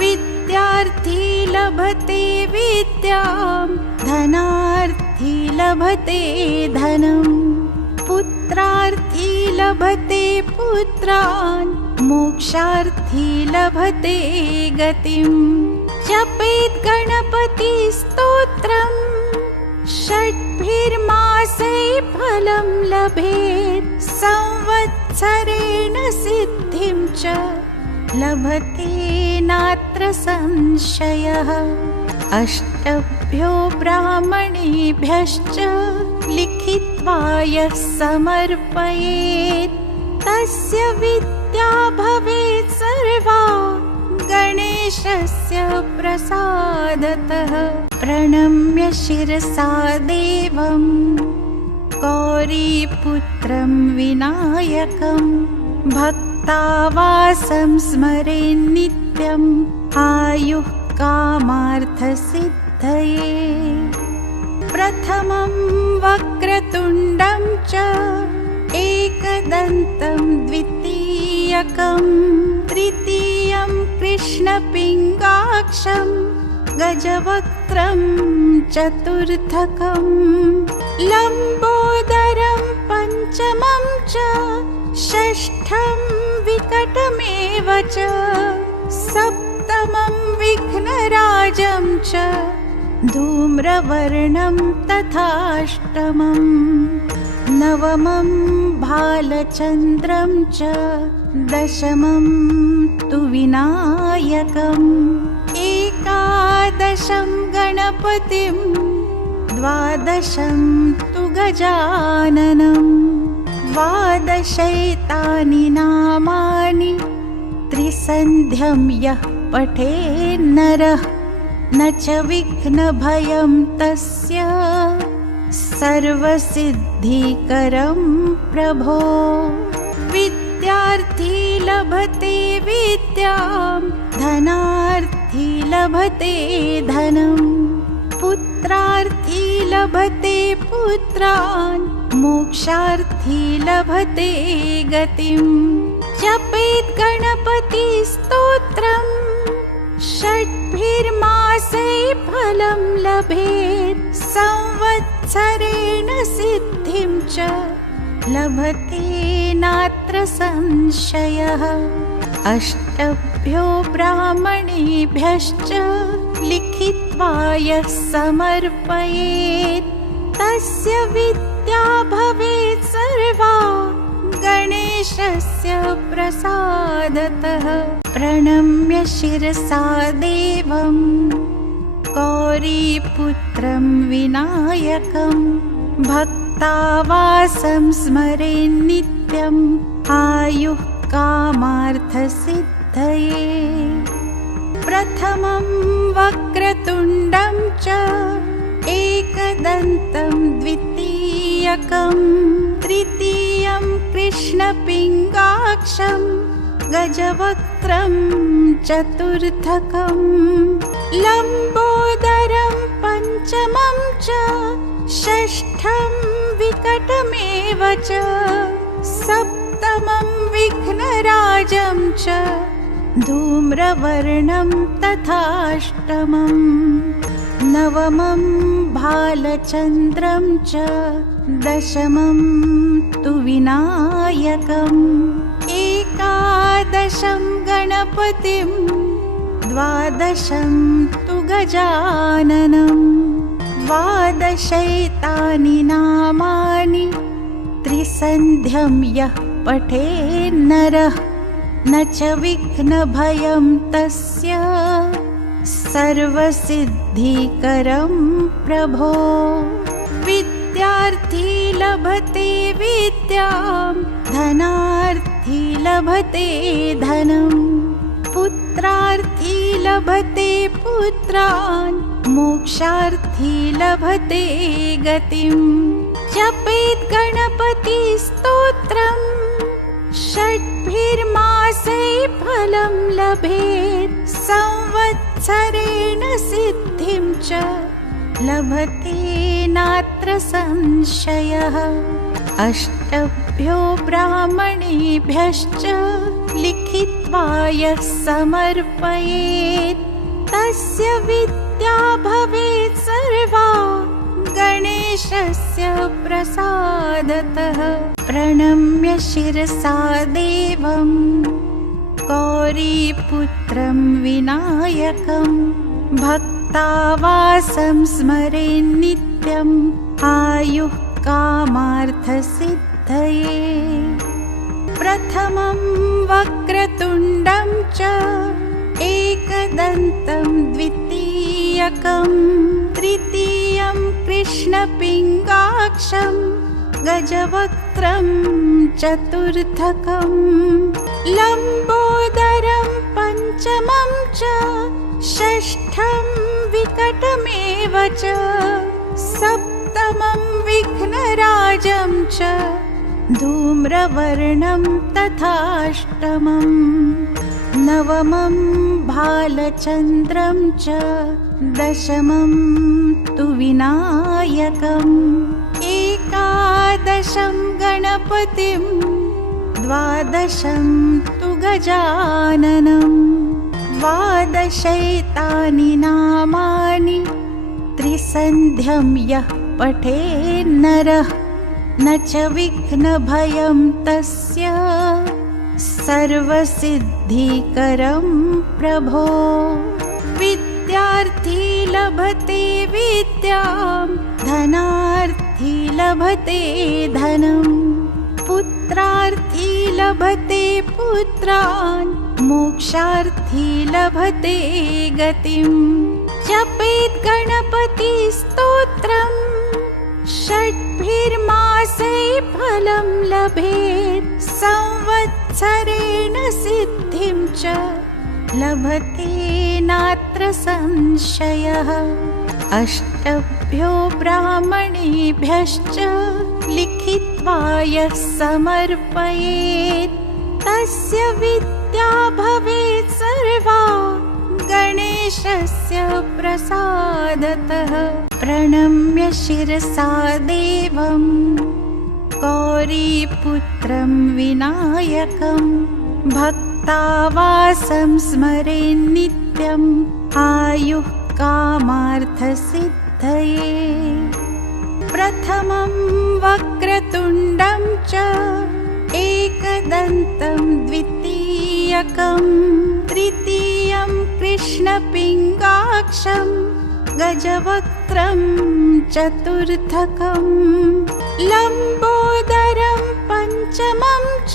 विद्यार्थी लभते विद्यां धनार्थी लभते धनम् पुत्रार्थी लभते पुत्रान् मोक्षार्थी लभते गतिम् जपेत् गणपतिस्तोत्रम् षड्भिर्मासै फलं लभेत् संवत्सरेण सिद्धिं च लभते नात्र संशयः अष्टभ्यो ब्राह्मणेभ्यश्च लिखित्वा यः समर्पयेत् तस्य विद्या भवेत् सर्वा गणेशस्य प्रसादतः प्रणम्य शिरसा देवं गौरीपुत्रं विनायकं भक्तावासं स्मरेन् नित्यम् आयुः कामार्थसिद्धये प्रथमं वक्रतुण्डं च एकदन्तं द्वितीयकं तृतीयं कृष्णपिङ्गाक्षं गजवक्त्रं चतुर्थकं लम्बोदरं पञ्चमं च षष्ठं विकटमेव च सप्तमं विघ्नराजं च धूम्रवर्णं तथाष्टमं नवमं भालचन्द्रं च दशमं तु विनायकम् एकादशं गणपतिं द्वादशं तु गजाननं द्वादशैतानि नामानि त्रिसन्ध्यं यः पठेन्नरः न च विघ्नभयं तस्य सर्वसिद्धिकरं प्रभो विद्यार्थी लभते विद्यां धनार्थी लभते धनम् पुत्रार्थी लभते पुत्रान् मोक्षार्थी लभते गतिम् जपेत् गणपतिस्तोत्रम् षड्भिर्मासै फलं लभेत् संवत्सरेण सिद्धिं च लभते नात्र संशयः अष्टभ्यो ब्राह्मणेभ्यश्च लिखित्वा यः समर्पयेत् तस्य विद्या भवेत् सर्वा गणेशस्य गणेशस्य प्रसादतः प्रणम्य शिरसा देवं गौरीपुत्रं विनायकं भक्तावासं स्मरेन् नित्यम् आयुः कामार्थसिद्धये प्रथमं वक्रतुण्डं च एकदन्तं द्वितीयकं तृतीयं कृष्णपिङ्गाक्षं गजवक्त्रं चतुर्थकं लम्बोदरं पञ्चमं च षष्ठं विकटमेव च सप्तमं विघ्नराजं च धूम्रवर्णं तथाष्टमं नवमं भालचन्द्रं च दशमं तु विनायकम् एकादशं गणपतिं द्वादशं तु गजाननं द्वादशैतानि नामानि त्रिसन्ध्यं यः पठेन्नरः न च विघ्नभयं तस्य सर्वसिद्धिकरं प्रभो विद्यार्थी लभते विद्यां धनार्थी लभते धनं पुत्रार्थी लभते पुत्रान् मोक्षार्थी लभते गतिम् जपेत् गणपतिस्तोत्रम् षड्भिर्मासै फलं लभेत् संवत्सरेण सिद्धिं च लभते नात्र संशयः अष्टभ्यो ब्राह्मणेभ्यश्च लिखित्वा यः समर्पयेत् तस्य विद्या भवेत् सर्वा गणेशस्य प्रसादतः प्रणम्य शिरसा देवं गौरीपुत्रं विनायकं भक्तावासं स्मरेन् नित्यम् आयुः कामार्थसिद्धये प्रथमं वक्रतुण्डं च एकदन्तं द्वितीयकं तृतीयं कृष्णपिङ्गाक्षं गजवक्त्रं चतुर्थकं लम्बोदरं पञ्चमं च षष्ठं विकटमेव च सप्तमं विघ्नराजं च धूम्रवर्णं तथाष्टमं नवमं भालचन्द्रं च दशमं तु विनायकम् एकादशं गणपतिं द्वादशं तु गजाननं द्वादशैतानि नामानि त्रिसन्ध्यं यः पठेन्नरः न च विघ्नभयं तस्य सर्वसिद्धिकरं प्रभो विद्यार्थी लभते विद्यां धनार्थी लभते धनं पुत्रार्थी लभते पुत्रान् मोक्षार्थी लभते गतिम् जपेत् गणपतिस्तोत्रम् षड्भिर्मासै फलं लभेत् संवत्सरेण सिद्धिं च लभते नात्र संशयः अष्टभ्यो ब्राह्मणेभ्यश्च लिखित्वा यः समर्पयेत् तस्य विद्या भवेत् सर्वा गणेशस्य प्रसादतः प्रणम्य शिरसा देवं गौरीपुत्रं विनायकं भक्तावासं स्मरेन् नित्यम् आयुः कामार्थसिद्धये प्रथमं वक्रतुण्डं च एकदन्तं द्वितीयकं तृतीयं कृष्णपिङ्गाक्षं गजवक्त्रं चतुर्थकं लम्बोदरं पञ्चमं च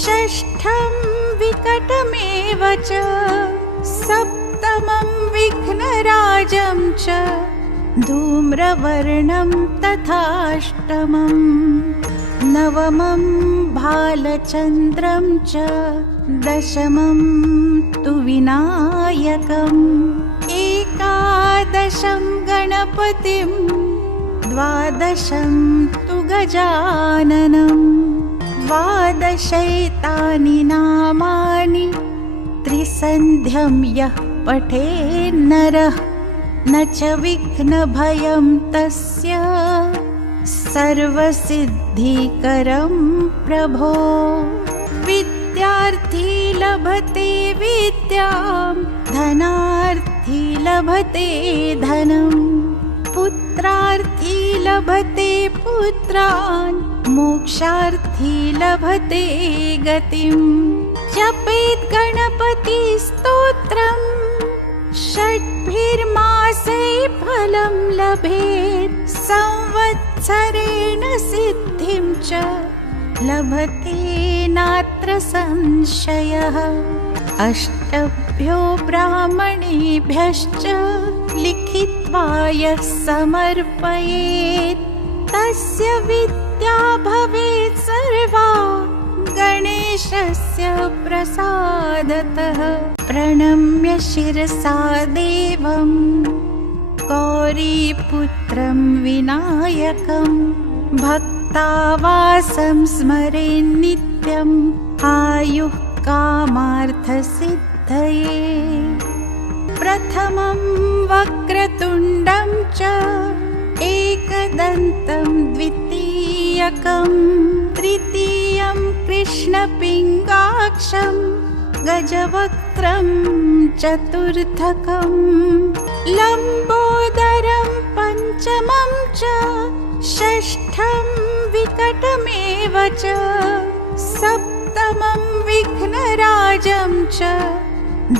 षष्ठं विकटमेव च सप्तमं विघ्नराजं च धूम्रवर्णं तथाष्टमं नवमं भालचन्द्रं च दशमं तु विनायकम् एकादशं गणपतिं द्वादशं तु गजाननं द्वादशैतानि नामानि त्रिसन्ध्यं यः पठेन्नरः न च विघ्नभयं तस्य सर्वसिद्धिकरं प्रभो विद्यार्थी लभते विद्यां धनार्थी लभते धनं पुत्रार्थी लभते पुत्रान् मोक्षार्थी लभते गतिं जपेत् गणपतिस्तोत्रम् षड्भिर्मासै फलं लभेत् संवत्सरेण सिद्धिं च लभते नात्र संशयः अष्टभ्यो ब्राह्मणेभ्यश्च लिखित्वा यः समर्पयेत् तस्य विद्या भवेत् सर्वा गणेशस्य प्रसादतः प्रणम्य शिरसा देवं गौरीपुत्रं विनायकं भक्तावासं स्मरेन् नित्यम् आयुः कामार्थसिद्धये प्रथमं वक्रतुण्डं च एकदन्तं द्वितीयकं तृतीयं कृष्णपिङ्गाक्षं गजवक्त्रं चतुर्थकं लम्बोदरं पञ्चमं च षष्ठं विकटमेव च सप्तमं विघ्नराजं च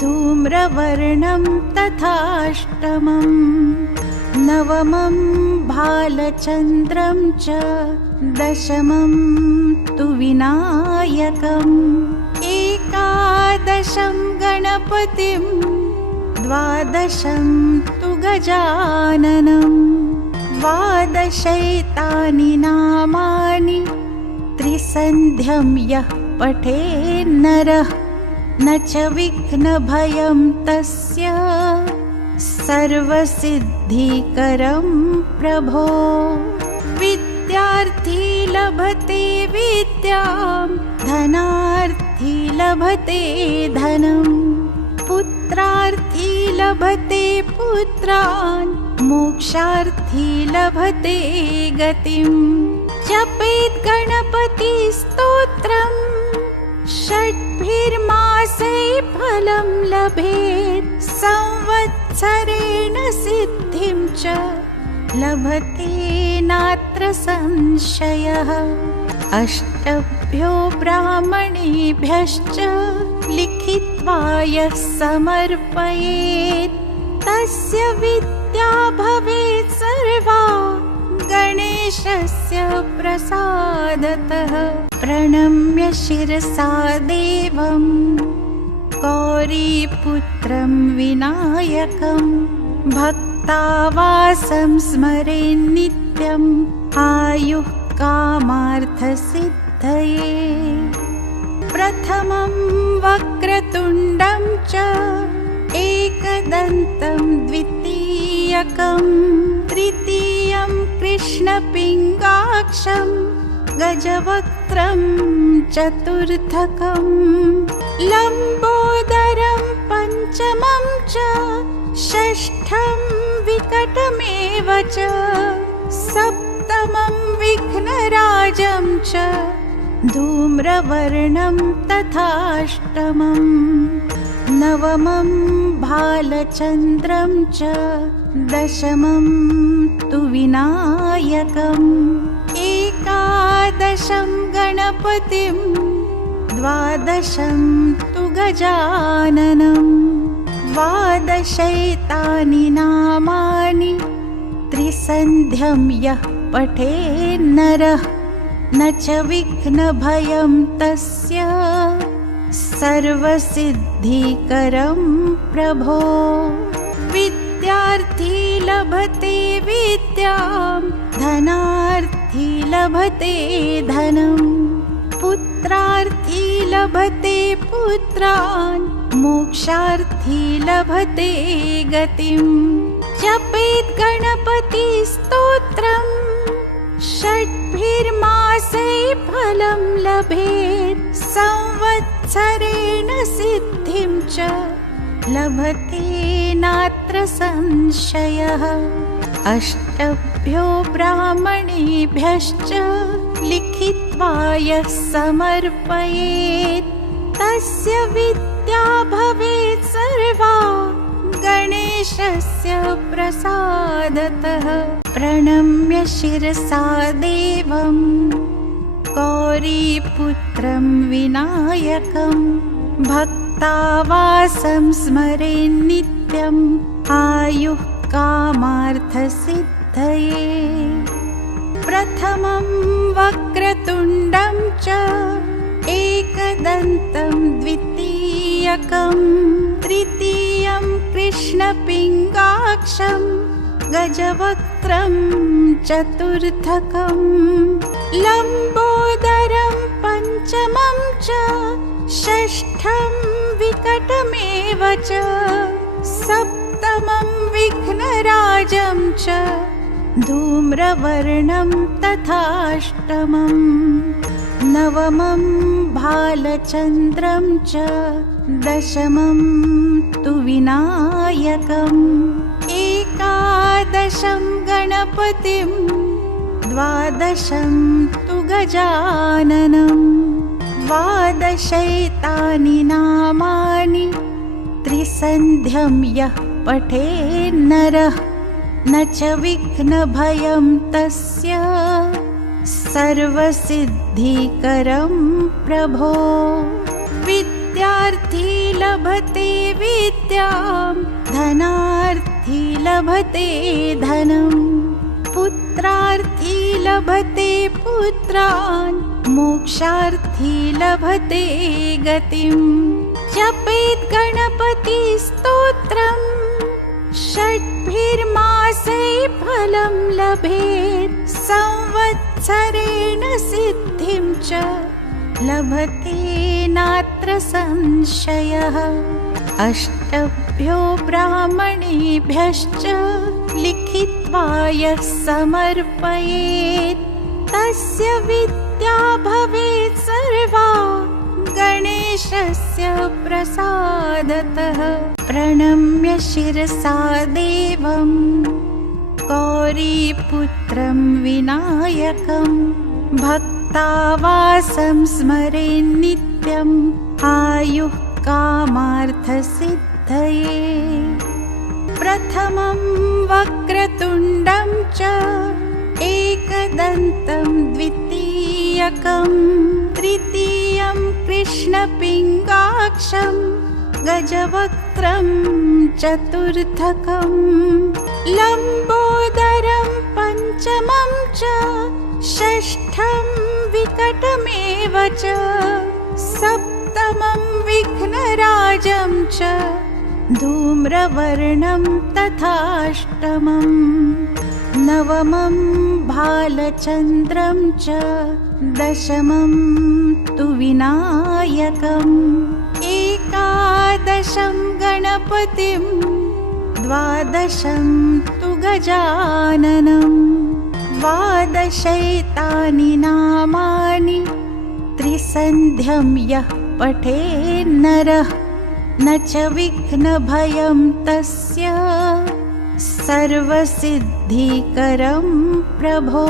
धूम्रवर्णं तथाष्टमं नवमं भालचन्द्रं च दशमं तु विनायकम् एकादशं गणपतिं द्वादशं तु गजाननं द्वादशैतानि नामानि त्रिसन्ध्यं यः पठेन्नरः न च विघ्नभयं तस्य सर्वसिद्धिकरं प्रभो विद्यार्थी लभते विद्यां धनार्थी लभते धनं पुत्रार्थी लभते पुत्रान् मोक्षार्थी लभते गतिं जपेत् गणपतिस्तोत्रम् षड्भिर्मासै फलं लभेत् संवत्सरेण सिद्धिं च लभते नात्र संशयः अष्टभ्यो ब्राह्मणेभ्यश्च लिखित्वा यः समर्पयेत् तस्य विद्या भवेत् सर्वा गणेशस्य प्रसादतः प्रणम्य शिरसा देवं गौरीपुत्रं विनायकं भक्तावासं स्मरेन् नित्यम् आयुः कामार्थसिद्धये प्रथमं वक्रतुण्डं च एकदन्तं द्वितीयकं तृतीयं कृष्णपिङ्गाक्षं गजवक्त्रं चतुर्थकं लम्बोदरं पञ्चमं च षष्ठं विकटमेव च सप्तमं विघ्नराजं च धूम्रवर्णं तथाष्टमं नवमं भालचन्द्रं च दशमं तु विनायकम् एकादशं गणपतिं द्वादशं तु गजाननं द्वादशैतानि नामानि त्रिसन्ध्यं यः पठेन्नरः न च विघ्नभयं तस्य सर्वसिद्धिकरं प्रभो। विद्यार्थी लभते विद्यां धनार्थी लभते धनं पुत्रार्थी लभते पुत्रान् मोक्षार्थी लभते गतिम्। जपेत् गणपतिस्तोत्रम् षड्भिर्मासै फलं लभेत् संवत्सरेण सिद्धिं च लभते नात्र संशयः। अष्टभ्यो ब्राह्मणेभ्यश्च लिखित्वा यः समर्पयेत् तस्य विद्या भवेत् सर्वा गणेशस्य प्रसादतः। प्रणम्य शिरसा देवं गौरीपुत्रं विनायकं भक्तावासं स्मरेन् नित्यम् आयुः कामार्थसिद्धये। प्रथमं वक्रतुण्डं च एकदन्तं द्वितीयकं तृतीयं कृष्णपिङ्गाक्षं गजवक्त्रं चतुर्थकं लम्बोदरं पञ्चमं च षष्ठं विकटमेव च सप्तमं विघ्नराजं च धूम्रवर्णं तथाष्टमं नवमं भालचन्द्रं च दशमं तु विनायकम् एकादशं गणपतिं द्वादशं तु गजाननं द्वादशैतानि नामानि त्रिसन्ध्यं यः पठेन्नरः न च विघ्नभयं तस्य सर्वसिद्धिकरं प्रभो। विद्यार्थी लभते विद्यां धनार्थी लभते धनं पुत्रार्थी लभते पुत्रान् मोक्षार्थी लभते गतिम्। जपेत् गणपतिस्तोत्रम् षड्भिर्मासै फलं लभेत् संवत्सरेण सिद्धिं च लभते नात्र संशयः। अष्टभ्यो ब्राह्मणेभ्यश्च लिखित्वा यः समर्पयेत् तस्य विद्या भवेत् सर्वा गणेशस्य प्रसादतः। प्रणम्य शिरसा देवं गौरीपुत्रं विनायकं भक्तावासं स्मरेन् नित्यम् आयुः कामार्थसिद्धये। प्रथमं वक्रतुण्डं च एकदन्तं द्वितीयकं तृतीयं कृष्णपिङ्गाक्षं गजवक्त्रं चतुर्थकं लम्बोदरं पञ्चमं च षष्ठं विकटमेव च सप्तमं विघ्नराजं च धूम्रवर्णं तथाष्टमं नवमं भालचन्द्रं च दशमं तु विनायकम् एकादशं गणपतिं द्वादशं तु गजाननं द्वादशैतानि नामानि त्रिसन्ध्यं यः पठेन्नरः न च विघ्नभयं तस्य सर्वसिद्धिकरं प्रभो।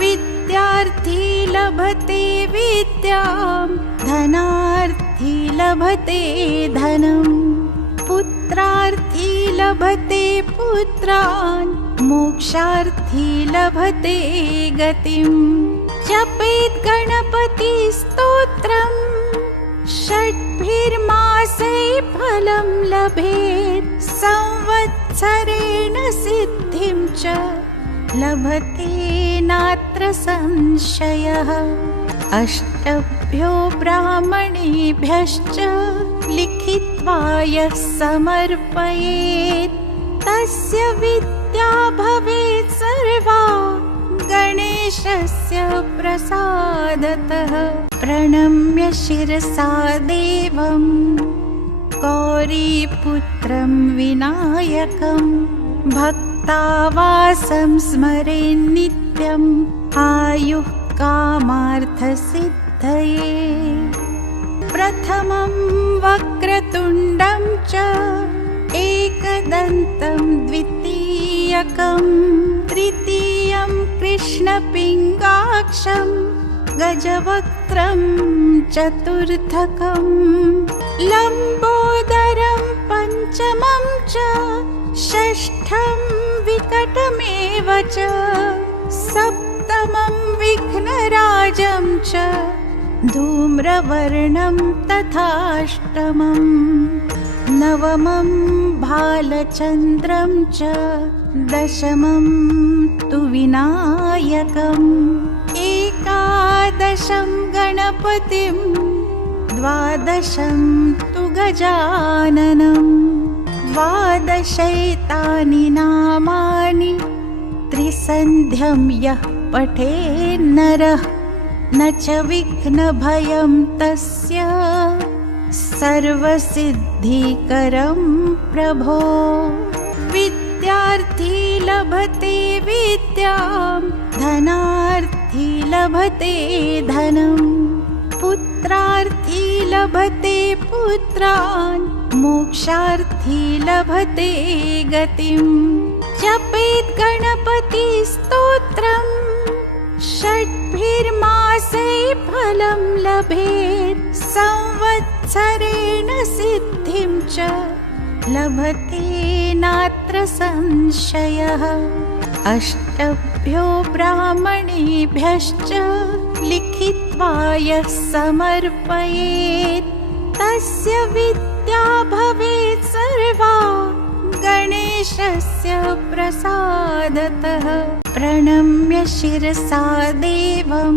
विद्यार्थी लभते विद्यां धनार्थी लभते धनं पुत्रार्थी लभते पुत्रान् मोक्षार्थी लभते गतिम्। जपेत् गणपतिस्तोत्रम् षड्भिर्मासै फलं लभेत् संवत्सरेण सिद्धिं च लभते नात्र संशयः। अष्टभ्यो ब्राह्मणेभ्यश्च लिखित्वा यः समर्पयेत् तस्य विद्या भवेत् सर्वा गणेशस्य प्रसादतः। प्रणम्य शिरसा देवं गौरीपुत्रं विनायकं भक्तावासं स्मरेन् नित्यम् आयुः कामार्थसिद्धये। प्रथमं वक्रतुण्डं च एकदन्तं द्वितीयकं तृतीयं कृष्णपिङ्गाक्षं गजवक्त्रं चतुर्थकं लम्बोदरं पञ्चमं च षष्ठं विकटमेव च सप्तमं विघ्नराजं च धूम्रवर्णं तथाष्टमं नवमं भालचन्द्रं च दशमं तु विनायकम् एकादशं गणपतिं द्वादशं तु गजाननं द्वादशैतानि नामानि त्रिसन्ध्यं यः पठेन्नरः न च विघ्नभयं तस्य सर्वसिद्धिकरं प्रभो। विद्यार्थी लभते विद्यां धनार्थी लभते धनं पुत्रार्थी लभते पुत्रान् मोक्षार्थी लभते गतिम्। जपेत् गणपति स्तोत्रम् षड्भिर्मासै फलं लभेत् संवत्सरेण सिद्धिं च लभते नात्र संशयः। अष्टभ्यो ब्राह्मणेभ्यश्च लिखित्वा यः समर्पयेत् तस्य विद्या भवेत् सर्वा गणेशस्य प्रसादतः। प्रणम्य शिरसा देवं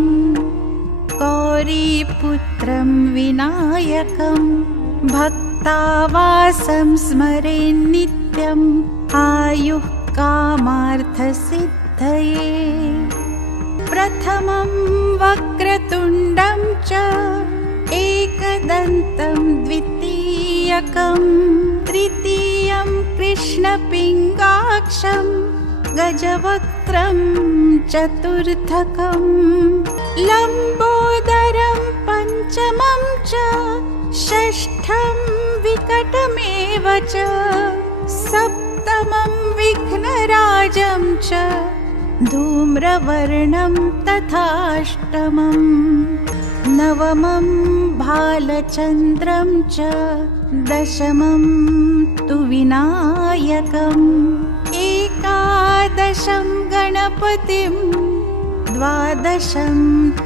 गौरीपुत्रं विनायकं भक्तावासं स्मरेन् नित्यम् आयुः कामार्थसिद्धये। प्रथमं वक्रतुण्डं च एकदन्तं द्वितीयकं तृतीयं कृष्णपिङ्गाक्षं गजवक्त्रं चतुर्थकं लम्बोदरं पञ्चमं च षष्ठं विकटमेव च सप्तमं विघ्नराजं च धूम्रवर्णं तथाष्टमं नवमं भालचन्द्रं च दशमं तु विनायकम् एकादशं गणपतिं द्वादशं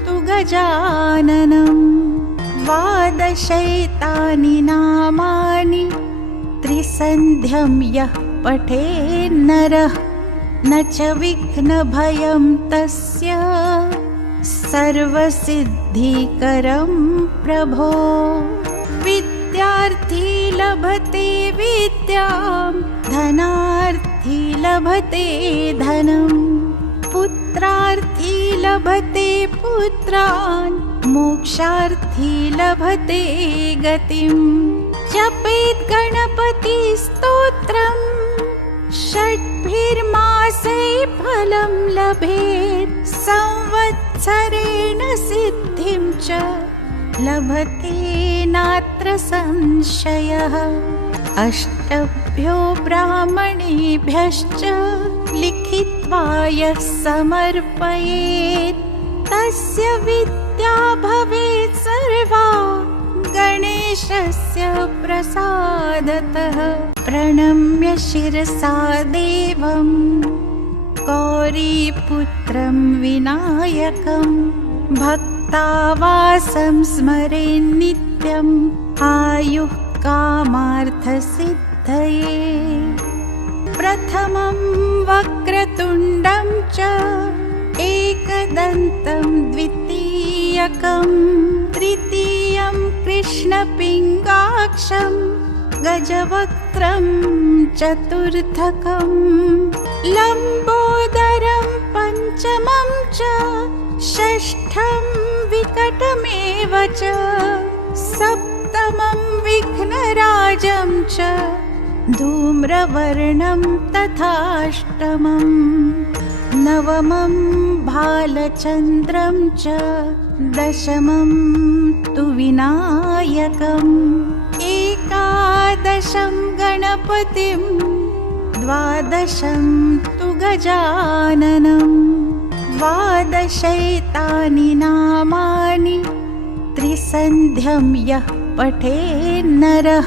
तु गजाननं द्वादशैतानि नामानि त्रिसन्ध्यं यः पठेन्नरः न च विघ्नभयं तस्य सर्वसिद्धिकरं प्रभो। विद्यार्थी लभते विद्यां धनार्थी लभते धनं पुत्रार्थी लभते पुत्रान् मोक्षार्थी लभते गतिम्। जपेत् गणपति स्तोत्रम् षड्भिर्मासै फलं लभेत् संवत्सरेण सिद्धिं च लभते नात्र संशयः। अष्टभ्यो ब्राह्मणेभ्यश्च लिखित्वा यः समर्पयेत् तस्य विद्या भवेत् सर्वा गणेशस्य प्रसादतः। प्रणम्य शिरसा देवं गौरीपुत्रं विनायकं भक्तावासं स्मरेन् नित्यम् नित्यम् आयुः कामार्थसिद्धये। प्रथमं वक्रतुण्डं च एकदन्तं द्वितीयकं तृतीयं कृष्णपिङ्गाक्षं गजवक्त्रं चतुर्थकं लम्बोदरं पञ्चमं च षष्ठं विकटमेव च सप्तमं विघ्नराजं च धूम्रवर्णं तथाष्टमम् नवमं भालचन्द्रं च दशमं तु विनायकम् एकादशं गणपतिं द्वादशं तु गजाननम् द्वादशैतानि नामानि त्रिसन्ध्यं यः पठेन्नरः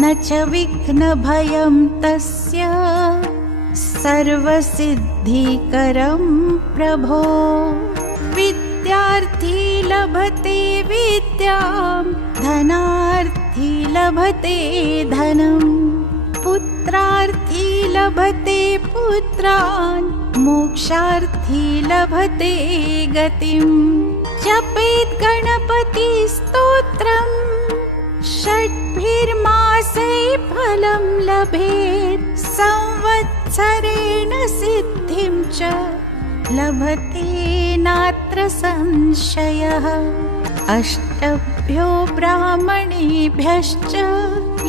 न च विघ्नभयं तस्य सर्वसिद्धिकरं प्रभो। विद्यार्थी लभते विद्यां धनार्थी लभते धनं पुत्रार्थी लभते पुत्रान् मोक्षार्थी लभते गतिम् जपेत् गणपतिस्तोत्रम् षड्भिर्मासै फलं लभेत् संवत्सरेण सिद्धिं च लभते नात्र संशयः। अष्टभ्यो ब्राह्मणेभ्यश्च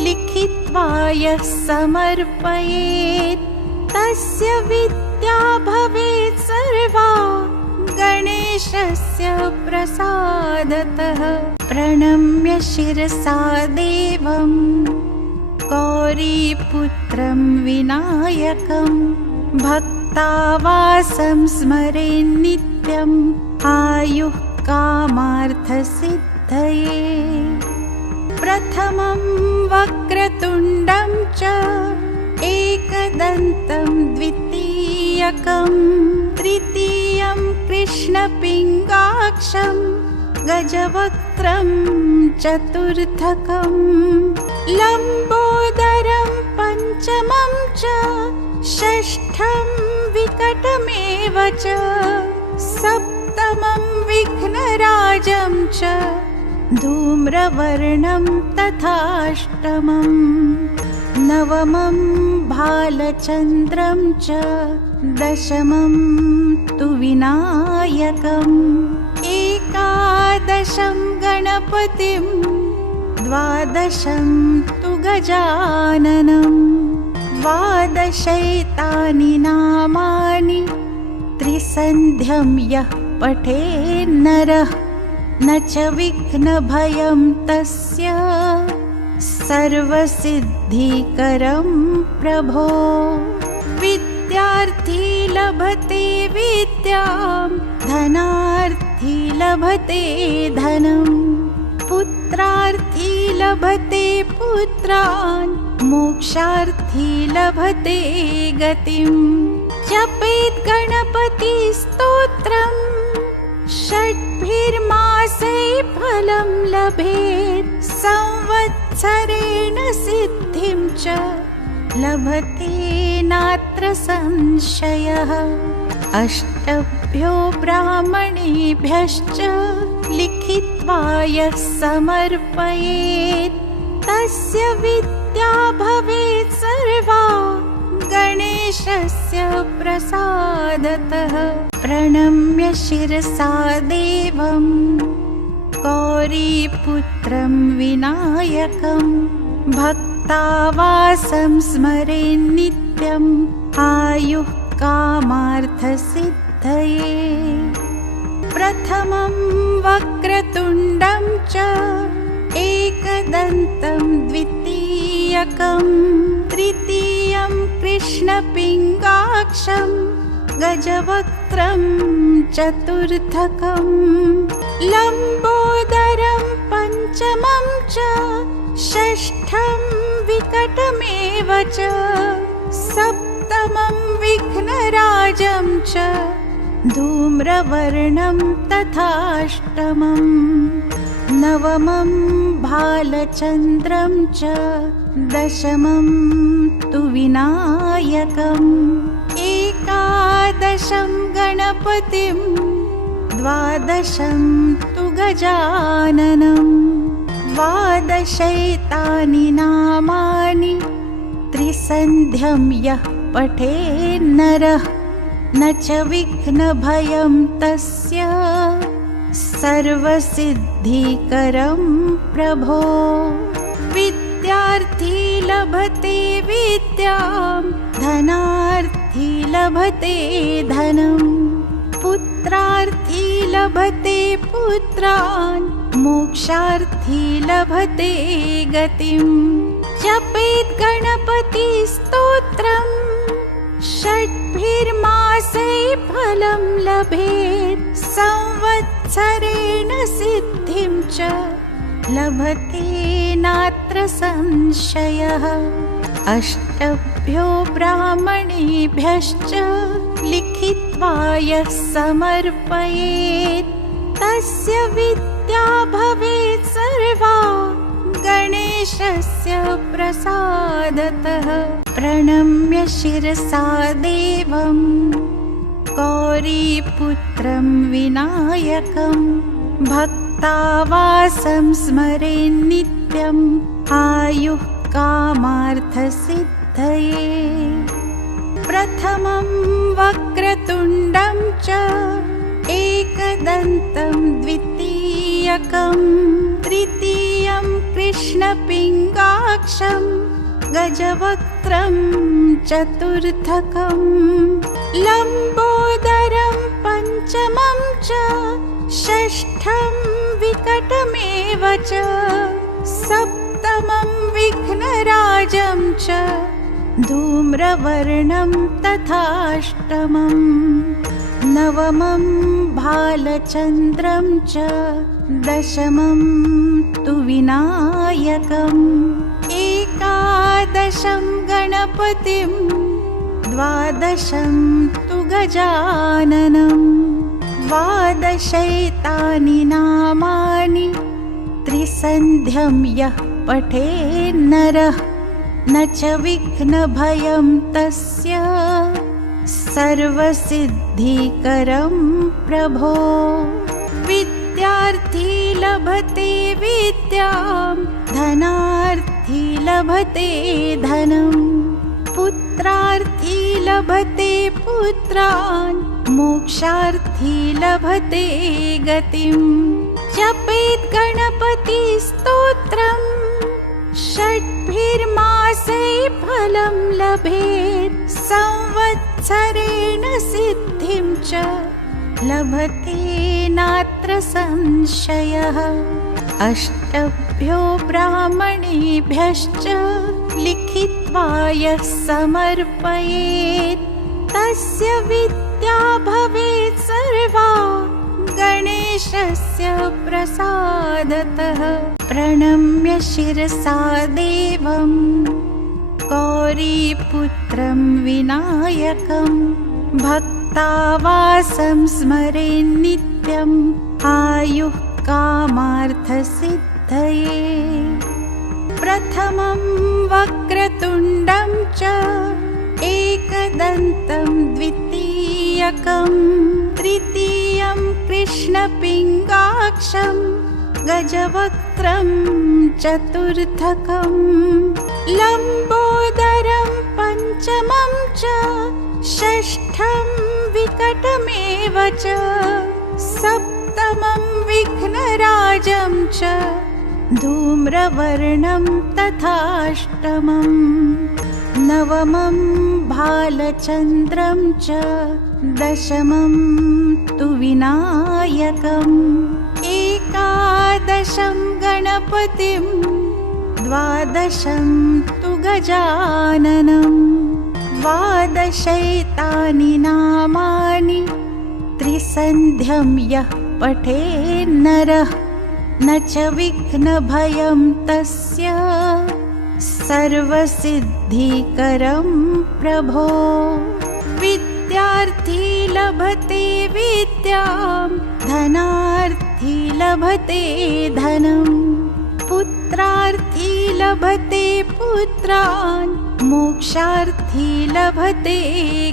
लिखित्वा यः समर्पयेत् तस्य विद्या भवेत् सर्वा गणेशस्य प्रसादतः। प्रणम्य शिरसा देवं गौरीपुत्रं विनायकं भक्तावासं स्मरेन् नित्यम् आयुः कामार्थसिद्धये। प्रथमं वक्रतुण्डं च एकदन्तं द्वितीयकं तृतीयं कृष्णपिङ्गाक्षं गजवक्त्रं चतुर्थकं लम्बोदरं पञ्चमं च षष्ठं विकटमेव च सप्तमं विघ्नराजं च धूम्रवर्णं तथाष्टमम् नवमं भालचन्द्रं च दशमं तु विनायकम् एकादशं गणपतिं द्वादशं तु गजाननम् द्वादशैतानि नामानि त्रिसन्ध्यं यः पठेन्नरः न च विघ्नभयं तस्य सर्वसिद्धिकरं प्रभो। विद्यार्थी लभते विद्यां धनार्थी लभते धनं पुत्रार्थी लभते पुत्रान् मोक्षार्थी लभते गतिम् जपेत् गणपतिस्तोत्रम् षड्भिर्मासै फलं लभेत् संवत्सरेण सिद्धिं च लभते नात्र संशयः। अष्टभ्यो ब्राह्मणेभ्यश्च लिखित्वा यः समर्पयेत् तस्य विद्या भवेत् सर्वा गणेशस्य प्रसादतः। प्रणम्य शिरसा देवं गौरीपुत्रं विनायकं भक्तावासं स्मरेन् नित्यम् आयुः कामार्थसिद्धये। प्रथमं वक्रतुण्डं च एकदन्तं द्वितीयकं तृतीयं कृष्णपिङ्गाक्षं गजवक्त्रं चतुर्थकं लम्बोदरं पञ्चमं च षष्ठं विकटमेव च सप्तमं विघ्नराजं च धूम्रवर्णं तथाष्टमम् नवमं भालचन्द्रं च दशमं तु विनायकम् एकादशं गणपतिं द्वादशं तु गजाननम् द्वादशैतानि नामानि त्रिसन्ध्यं यः पठेन्नरः न च विघ्नभयं तस्य सर्वसिद्धिकरं प्रभो विद्यार्थी लभते विद्यां धनार्थी लभते धनं पुत्रार्थी लभते पुत्रान् मोक्षार्थी लभते गतिम् जपेत् गणपति स्तोत्रम् षड्भिर्मासै फलं लभेत् संवत्सरेण सिद्धिं च लभते नात्र संशयः अष्टभ्यो ब्राह्मणेभ्यश्च लिखित्वा यः समर्पयेत् तस्य विद्या भवेत् सर्वा गणेशस्य प्रसादतः प्रणम्य शिरसा देवं गौरीपुत्रं विनायकं भक्तावासं स्मरेन् नित्यम् आयुः कामार्थसिद्धये प्रथमं वक्रतुण्डं च एकदन्तं द्वितीयकं तृतीयं कृष्णपिङ्गाक्षं गजवक्त्रं चतुर्थकं लम्बोदरं पञ्चमं च षष्ठं विकटमेव च सप्तमं विघ्नराजं च धूम्रवर्णं तथाष्टमम् नवमं भालचन्द्रं च दशमं तु विनायकम् एकादशं गणपतिं द्वादशं तु गजाननम् द्वादशैतानि नामानि त्रिसन्ध्यं यः पठेन्नरः न च विघ्नभयं तस्य सर्वसिद्धिकरं प्रभो विद्यार्थी लभते विद्यां धनार्थी लभते धनं पुत्रार्थी लभते पुत्रान् मोक्षार्थी लभते गतिम् जपेत् गणपति स्तोत्रम् षड्भिर्मासै फलं लभेत् संवत्सरेण सिद्धिं च लभते नात्र संशयः अष्टभ्यो ब्राह्मणेभ्यश्च लिखित्वा यः समर्पयेत् तस्य विद्या भवेत् सर्वा गणेशस्य प्रसादतः प्रणम्य शिरसा देवं गौरीपुत्रं विनायकं भक्तावासं स्मरेन् नित्यम् आयुः कामार्थसिद्धये प्रथमं वक्रतुण्डं च एकदन्तं द्वितीयकं तृतीयं कृष्णपिङ्गाक्षं गजवक्त्रं चतुर्थकं लम्बोदरं पञ्चमं च षष्ठं विकटमेव च सप्तमं विघ्नराजं च धूम्रवर्णं तथाष्टमम् नवमं भालचन्द्रं च दशमं तु विनायकम् एकादशं गणपतिं द्वादशं तु गजाननम् द्वादशैतानि नामानि त्रिसन्ध्यं यः पठेन्नरः न च विघ्नभयं तस्य सर्वसिद्धिकरं प्रभो विद्यार्थी लभते विद्यां धनार्थी पुत्रार्थी लभते धनम् पुत्रार्थी लभते पुत्रान् मोक्षार्थी लभते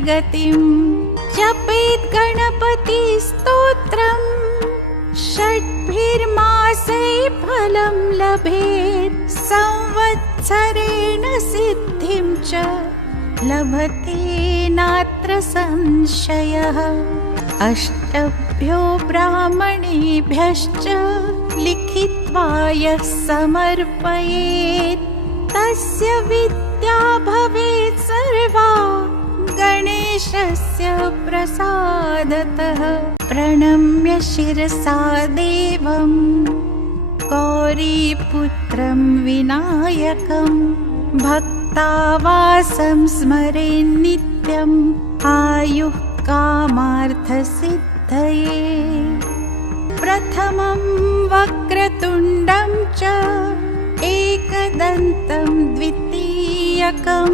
गतिम् जपेत् गणपति स्तोत्रम् षड्भिर्मासै फलं लभेत् संवत्सरेण सिद्धिं च लभते नात्र संशयः अष्टभ्यो ब्राह्मणेभ्यश्च लिखित्वा यः समर्पयेत् तस्य विद्या भवेत् सर्वा गणेशस्य प्रसादतः प्रणम्य शिरसा देवं गौरीपुत्रं विनायकं भक्तावासं स्मरेन् नित्यम् आयुः कामार्थसिद्धये प्रथमं वक्रतुण्डं च एकदन्तं द्वितीयकं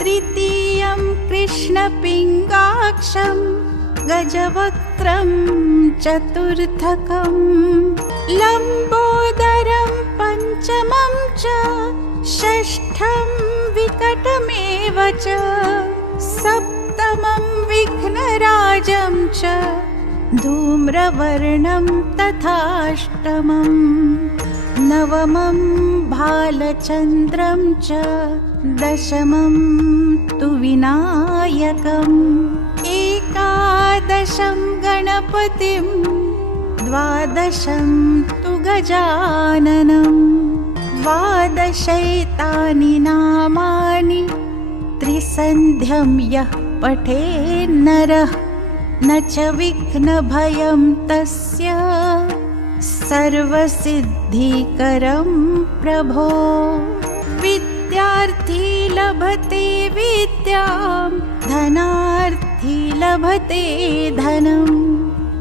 तृतीयं कृष्णपिङ्गाक्षं गजवक्त्रं चतुर्थकं लम्बोदरं पञ्चमं च षष्ठं विकटमेव च सप्तमं विघ्नराजं च धूम्रवर्णं तथाष्टमं नवमं भालचन्द्रं च दशमं तु विनायकम् एकादशं गणपतिं द्वादशं तु गजाननम् द्वादशैतानि नामानि त्रिसन्ध्यं यः पठेन्नरः न च विघ्नभयं तस्य सर्वसिद्धिकरं प्रभो विद्यार्थी लभते विद्यां धनार्थी लभते धनम्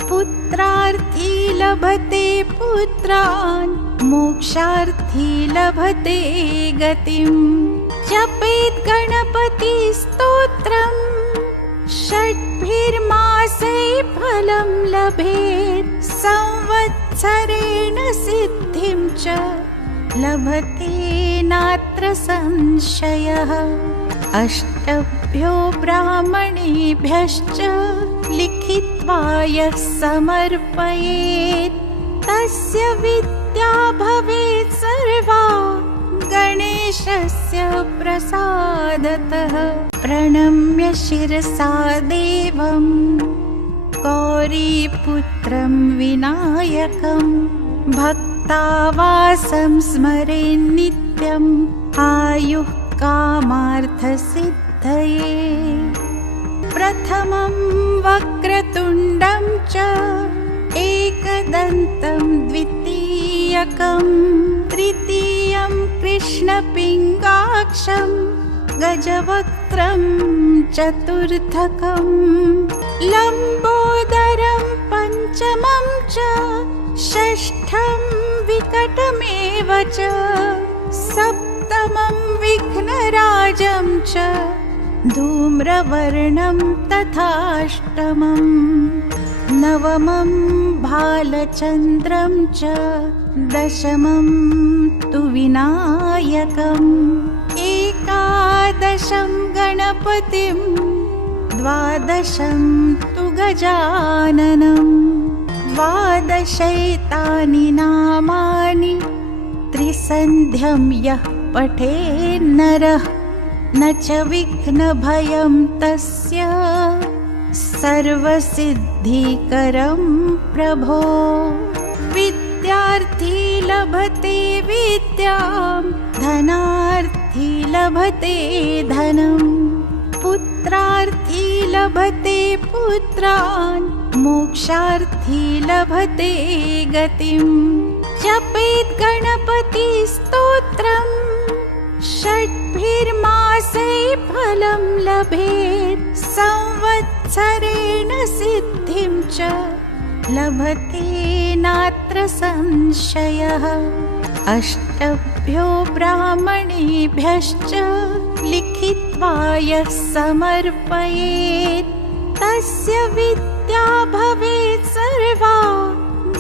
पुत्रार्थी लभते पुत्रान् मोक्षार्थी लभते गतिम् जपेत् गणपति स्तोत्रम् षड्भिर्मासै फलं लभेत् संवत्सरेण सिद्धिं च लभते नात्र संशयः अष्टभ्यो ब्राह्मणेभ्यश्च लिखित्वा यः समर्पयेत् तस्य विद्या भवेत् सर्वा गणेशस्य प्रसादतः प्रणम्य शिरसा देवं गौरीपुत्रं विनायकं भक्तावासं स्मरेन् नित्यम् आयुः कामार्थसिद्धये प्रथमं वक्रतुण्डं च एकदन्तं द्वितीयकं तृतीयं कृष्णपिङ्गाक्षं गजवक्त्रं चतुर्थकं लम्बोदरं पञ्चमं च षष्ठं विकटमेव च सप्तमं विघ्नराजं च धूम्रवर्णं तथाष्टमं नवमं भालचन्द्रं च दशमं तु विनायकम् एकादशं गणपतिं द्वादशं तु गजाननम् द्वादशैतानि नामानि त्रिसन्ध्यं यः पठेन्नरः न च विघ्नभयं तस्य सर्वसिद्धिकरं प्रभो विद्यार्थी लभते विद्यां धनार्थी लभते धनम् पुत्रार्थी लभते पुत्रान् मोक्षार्थी लभते गतिम् जपेत् गणपति स्तोत्रम् षड्भिर्मासै फलं लभेत् संवत्सरेण सिद्धिं च लभते नात्र संशयः अष्टभ्यो ब्राह्मणेभ्यश्च लिखित्वा यः समर्पयेत् तस्य विद्या भवेत् सर्वा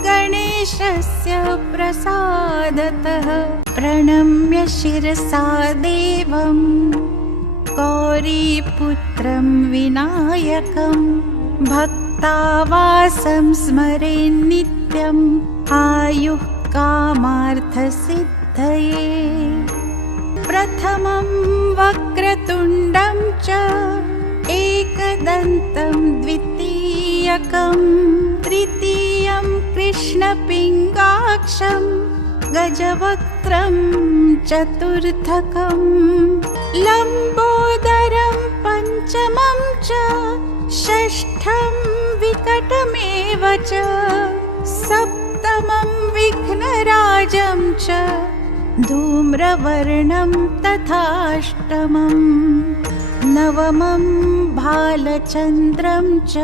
गणेशस्य प्रसादतः प्रणम्य शिरसा देवं गौरीपुत्रं विनायकं भक्तावासं स्मरेन् नित्यम् आयुः कामार्थसिद्धये प्रथमं वक्रतुण्डं च एकदन्तं द्वितीयकं तृतीयं कृष्णपिङ्गाक्षं गजवक्त्रं चतुर्थकं लम्बोदरं पञ्चमं च षष्ठं विकटमेव च सप्तमं विघ्नराजं च धूम्रवर्णं तथाष्टमं नवमं भालचन्द्रं च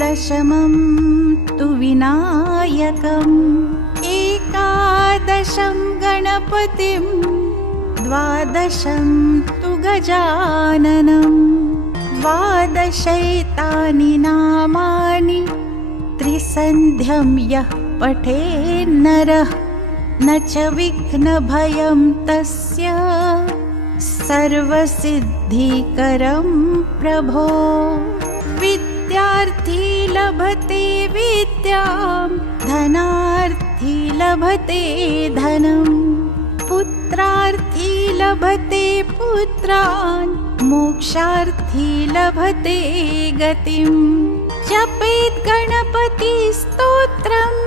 दशमं तु विनायकम् एकादशं गणपतिं द्वादशं तु गजाननं द्वादशैतानि नामानि त्रिसन्ध्यं यः पठेन्नरः न च विघ्नभयं तस्य सर्वसिद्धिकरं प्रभो विद्यार्थी लभते विद्यां धनार्थी लभते धनं पुत्रार्थी लभते पुत्रान् मोक्षार्थी लभते गतिम् जपेत् गणपति स्तोत्रम्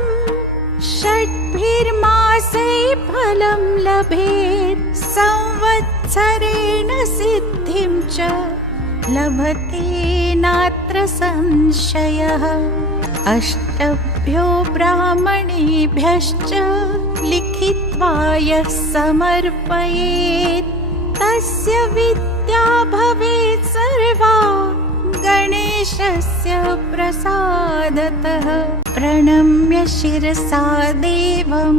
षड्भिर्मासै फलं लभेत् संवत्सरेण सिद्धिं च लभते नात्र संशयः अष्टभ्यो ब्राह्मणेभ्यश्च लिखित्वा यः समर्पयेत् तस्य विद्या भवेत् सर्वा गणेशस्य प्रसादतः प्रणम्य शिरसा देवं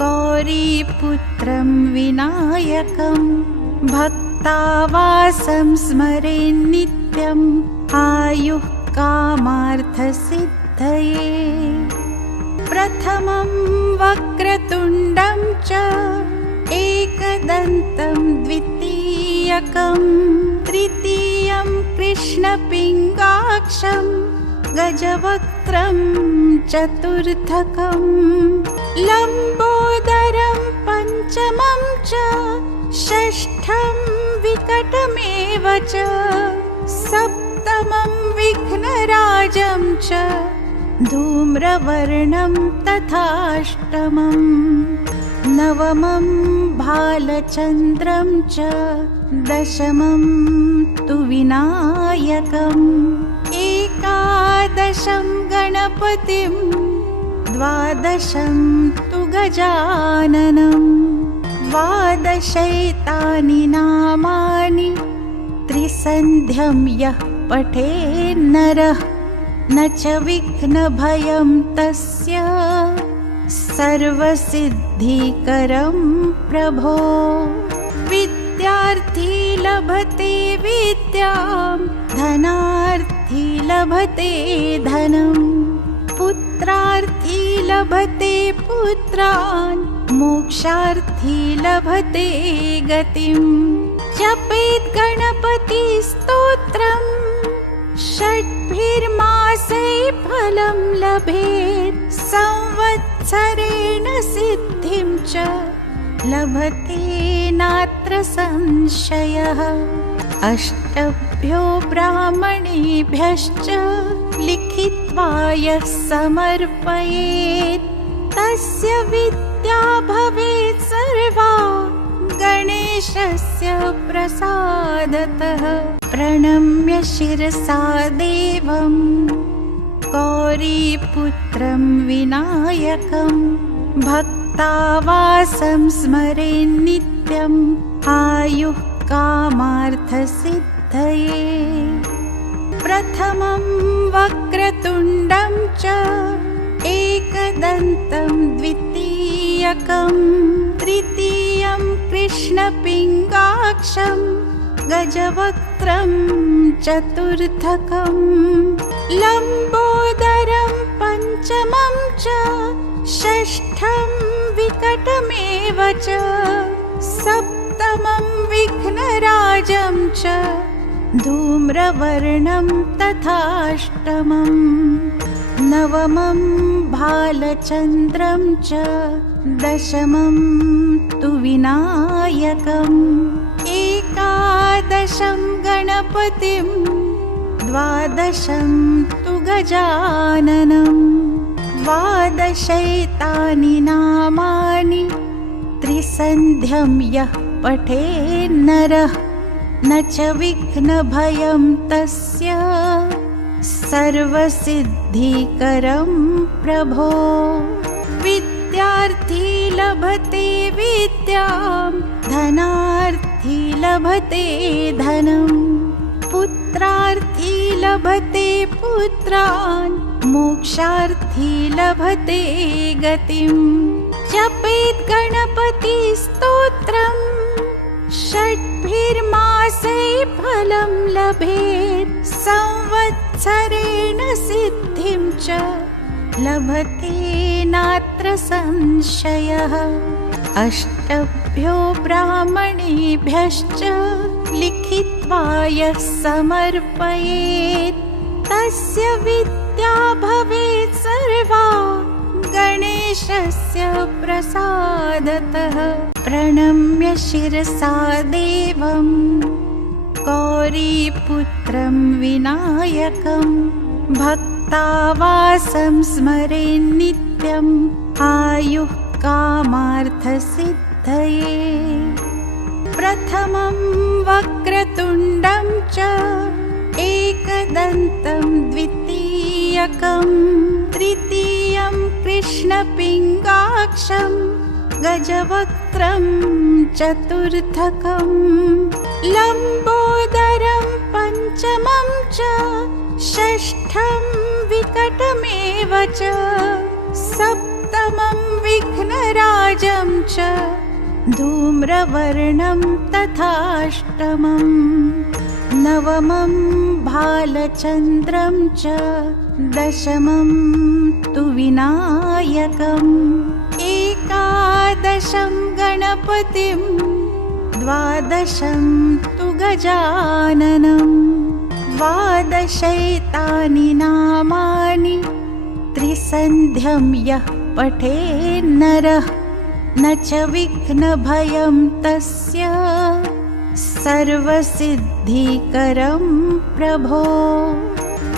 गौरीपुत्रं विनायकं भक्तावासं स्मरेन् नित्यम् आयुः कामार्थसिद्धये प्रथमं वक्रतुण्डं च एकदन्तं द्वितीयकं तृतीयं कृष्णपिङ्गाक्षं गजवक्त्रं चतुर्थकं लम्बोदरं पञ्चमं च षष्ठं विकटमेव च सप्तमं विघ्नराजं च धूम्रवर्णं तथाष्टमं नवमं भालचन्द्रं च दशमं तु विनायकम् एकादशं गणपतिं द्वादशं तु गजाननं द्वादशैतानि नामानि त्रिसन्ध्यं यः पठेन्नरः न च विघ्नभयं तस्य सर्वसिद्धिकरं प्रभो विद्यार्थी लभते विद्यां धनार्थी लभते धनं पुत्रार्थी लभते पुत्रान् मोक्षार्थी लभते गतिम् जपेत् गणपति स्तोत्रम् षड्भिर्मासै फलं लभेत् संवत्सरेण सिद्धिं च लभते नात्र संशयः अष्टभ्यो ब्राह्मणेभ्यश्च लिखित्वा यः समर्पयेत् तस्य विद्या भवेत् सर्वा गणेशस्य प्रसादतः प्रणम्य शिरसा देवं गौरीपुत्रं विनायकं भक्तावासं स्मरेन् नित्यम् आयुः कामार्थसिद्धये प्रथमं वक्रतुण्डं च एकदन्तं द्वितीयकं तृतीयं कृष्णपिङ्गाक्षं गजवक्त्रं चतुर्थकं लम्बोदरं पञ्चमं च षष्ठं विकटमेव च सप्तमं विघ्नराजं च धूम्रवर्णं तथाष्टमम् नवमं भालचन्द्रं च दशमं तु विनायकम् एकादशं गणपतिं द्वादशं तु गजाननम् द्वादशैतानि नामानि त्रिसन्ध्यं यः पठेन्नरः न च विघ्नभयं तस्य सर्वसिद्धिकरं प्रभो विद्यार्थी लभते विद्यां धनार्थी लभते धनं पुत्रार्थी लभते पुत्रान् मोक्षार्थी लभते गतिम् जपेत् गणपतिस्तोत्रम् षड्भिर्मासै फलं लभेत् संवत्सरेण सिद्धिं च लभते नात्र संशयः अष्टभ्यो ब्राह्मणेभ्यश्च लिखित्वा यः समर्पयेत् तस्य विद्या भवेत् सर्वा गणेशस्य प्रसादतः प्रणम्य शिरसा देवं गौरीपुत्रं विनायकं भक्तावासं स्मरेन् नित्यम् आयुः कामार्थसिद्धये प्रथमं वक्रतुण्डं च एकदन्तं द्वितीयकं तृतीयं कृष्णपिङ्गाक्षं गजवक्त्रं चतुर्थकं लम्बोदरं पञ्चमं च षष्ठं विकटमेव च सप्तमं विघ्नराजं च धूम्रवर्णं तथाष्टमम् नवमं भालचन्द्रं च दशमं तु विनायकम् एकादशं गणपतिं द्वादशं तु गजाननम् द्वादशैतानि नामानि त्रिसन्ध्यं यः पठेन्नरः न च विघ्नभयं तस्य सर्वसिद्धिकरं प्रभो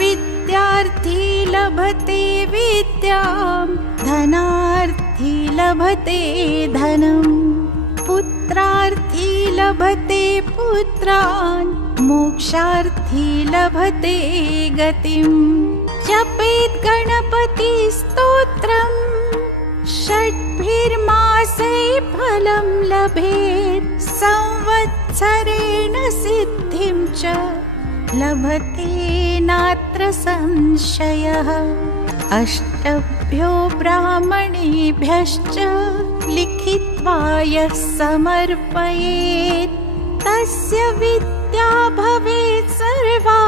विद्यार्थी लभते विद्यां धनार्थी लभते धनं पुत्रार्थी लभते पुत्रान् मोक्षार्थी लभते गतिम् जपेत् गणपतिस्तोत्रम् षड्भिर्मासै फलं लभेत् संवत्सरेण सिद्धिं च लभते नात्र संशयः अष्टभ्यो ब्राह्मणेभ्यश्च लिखित्वा यः समर्पयेत् तस्य विद्या भवेत् सर्वा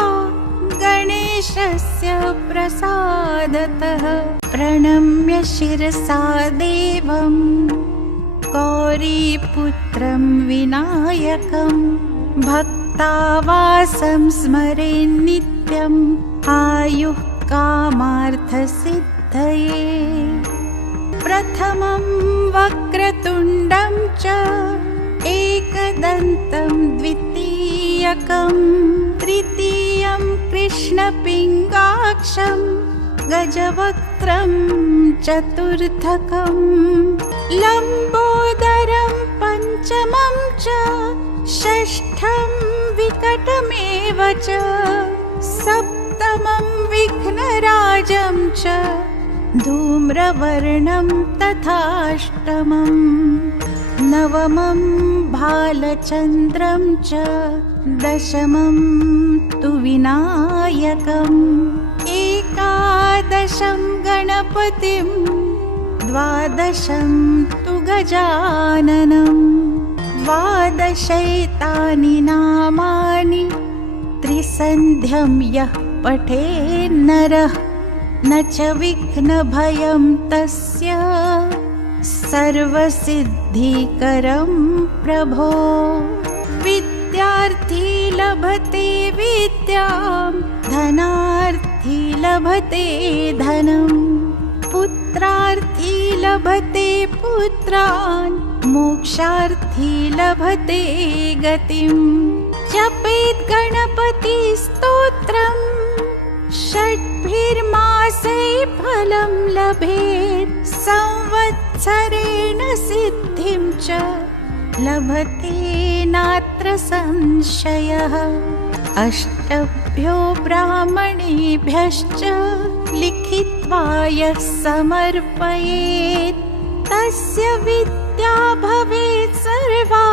गणेशस्य प्रसादतः प्रणम्य शिरसा देवं गौरीपुत्रं विनायकं भक्तावासं स्मरेन् नित्यम् आयुः कामार्थसिद्धये प्रथमं वक्रतुण्डं च एकदन्तं द्वितीयकं तृतीयं कृष्णपिङ्गाक्षं गजवक्त्रं चतुर्थकं लम्बोदरं पञ्चमं च षष्ठं विकटमेव च सप्तमं विघ्नराजं च धूम्रवर्णं तथाष्टमम् नवमं भालचन्द्रं च दशमं तु विनायकम् एकादशं गणपतिं द्वादशं तु गजाननम् द्वादशैतानि नामानि त्रिसन्ध्यं यः पठेन्नरः न च विघ्नभयं तस्य सर्वसिद्धिकरं प्रभो। विद्यार्थी लभते विद्यां धनार्थी लभते धनं। पुत्रार्थी लभते पुत्रान् मोक्षार्थी लभते गतिम्। जपेत् गणपतिस्तोत्रम् षड्भिर्मासै फलं लभेत्। संवत्सरेण सिद्धिं च लभते नात्र संशयः। अष्टभ्यो ब्राह्मणेभ्यश्च लिखित्वा यः समर्पयेत् तस्य विद्या भवेत् सर्वा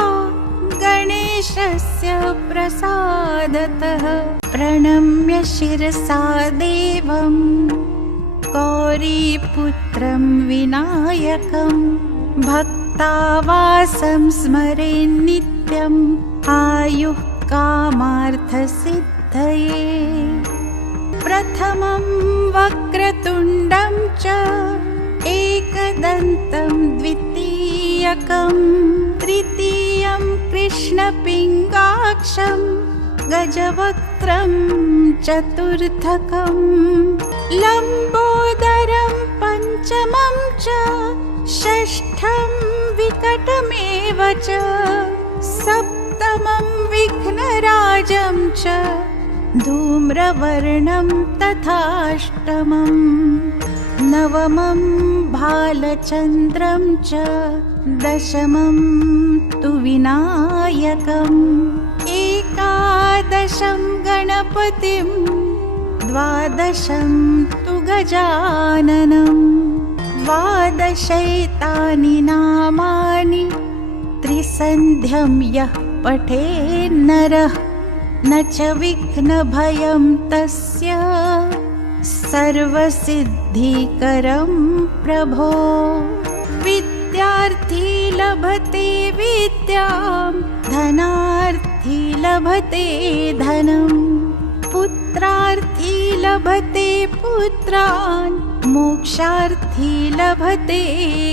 गणेशस्य प्रसादतः। प्रणम्य शिरसा देवं गौरीपुत्रं विनायकं भक्तावासं स्मरेन् नित्यम् आयुः कामार्थसिद्धये। प्रथमं वक्रतुण्डं च एकदन्तं द्वितीयकं तृतीयं कृष्णपिङ्गाक्षं गजवक्त्रं चतुर्थकं लम्बोदरं पञ्चमं च षष्ठं विकटमेव च सप्तमं विघ्नराजं च धूम्रवर्णं तथाष्टमम् नवमं भालचन्द्रं च दशमं तु विनायकम् एकादशं गणपतिं द्वादशं तु गजाननं। द्वादशैतानि नामानि त्रिसन्ध्यं यः पठेन्नरः न च विघ्नभयं तस्य सर्वसिद्धिकरं प्रभो। विद्यार्थी लभते विद्यां धनार्थी लभते धनं। पुत्रार्थी लभते पुत्रान् मोक्षार्थी लभते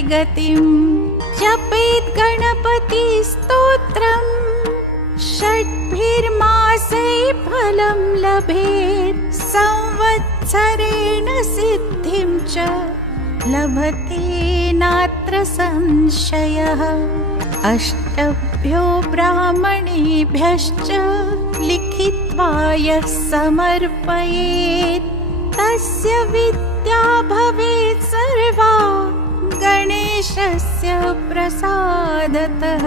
गतिम्। जपेत् गणपतिस्तोत्रम् षड्भिर्मासै फलं लभेत्। संवत्सरेण सिद्धिं च लभते नात्र संशयः। अष्टभ्यो ब्राह्मणेभ्यश्च लिखित्वा यः समर्पयेत् तस्य विद्या भवेत् सर्वा गणेशस्य प्रसादतः।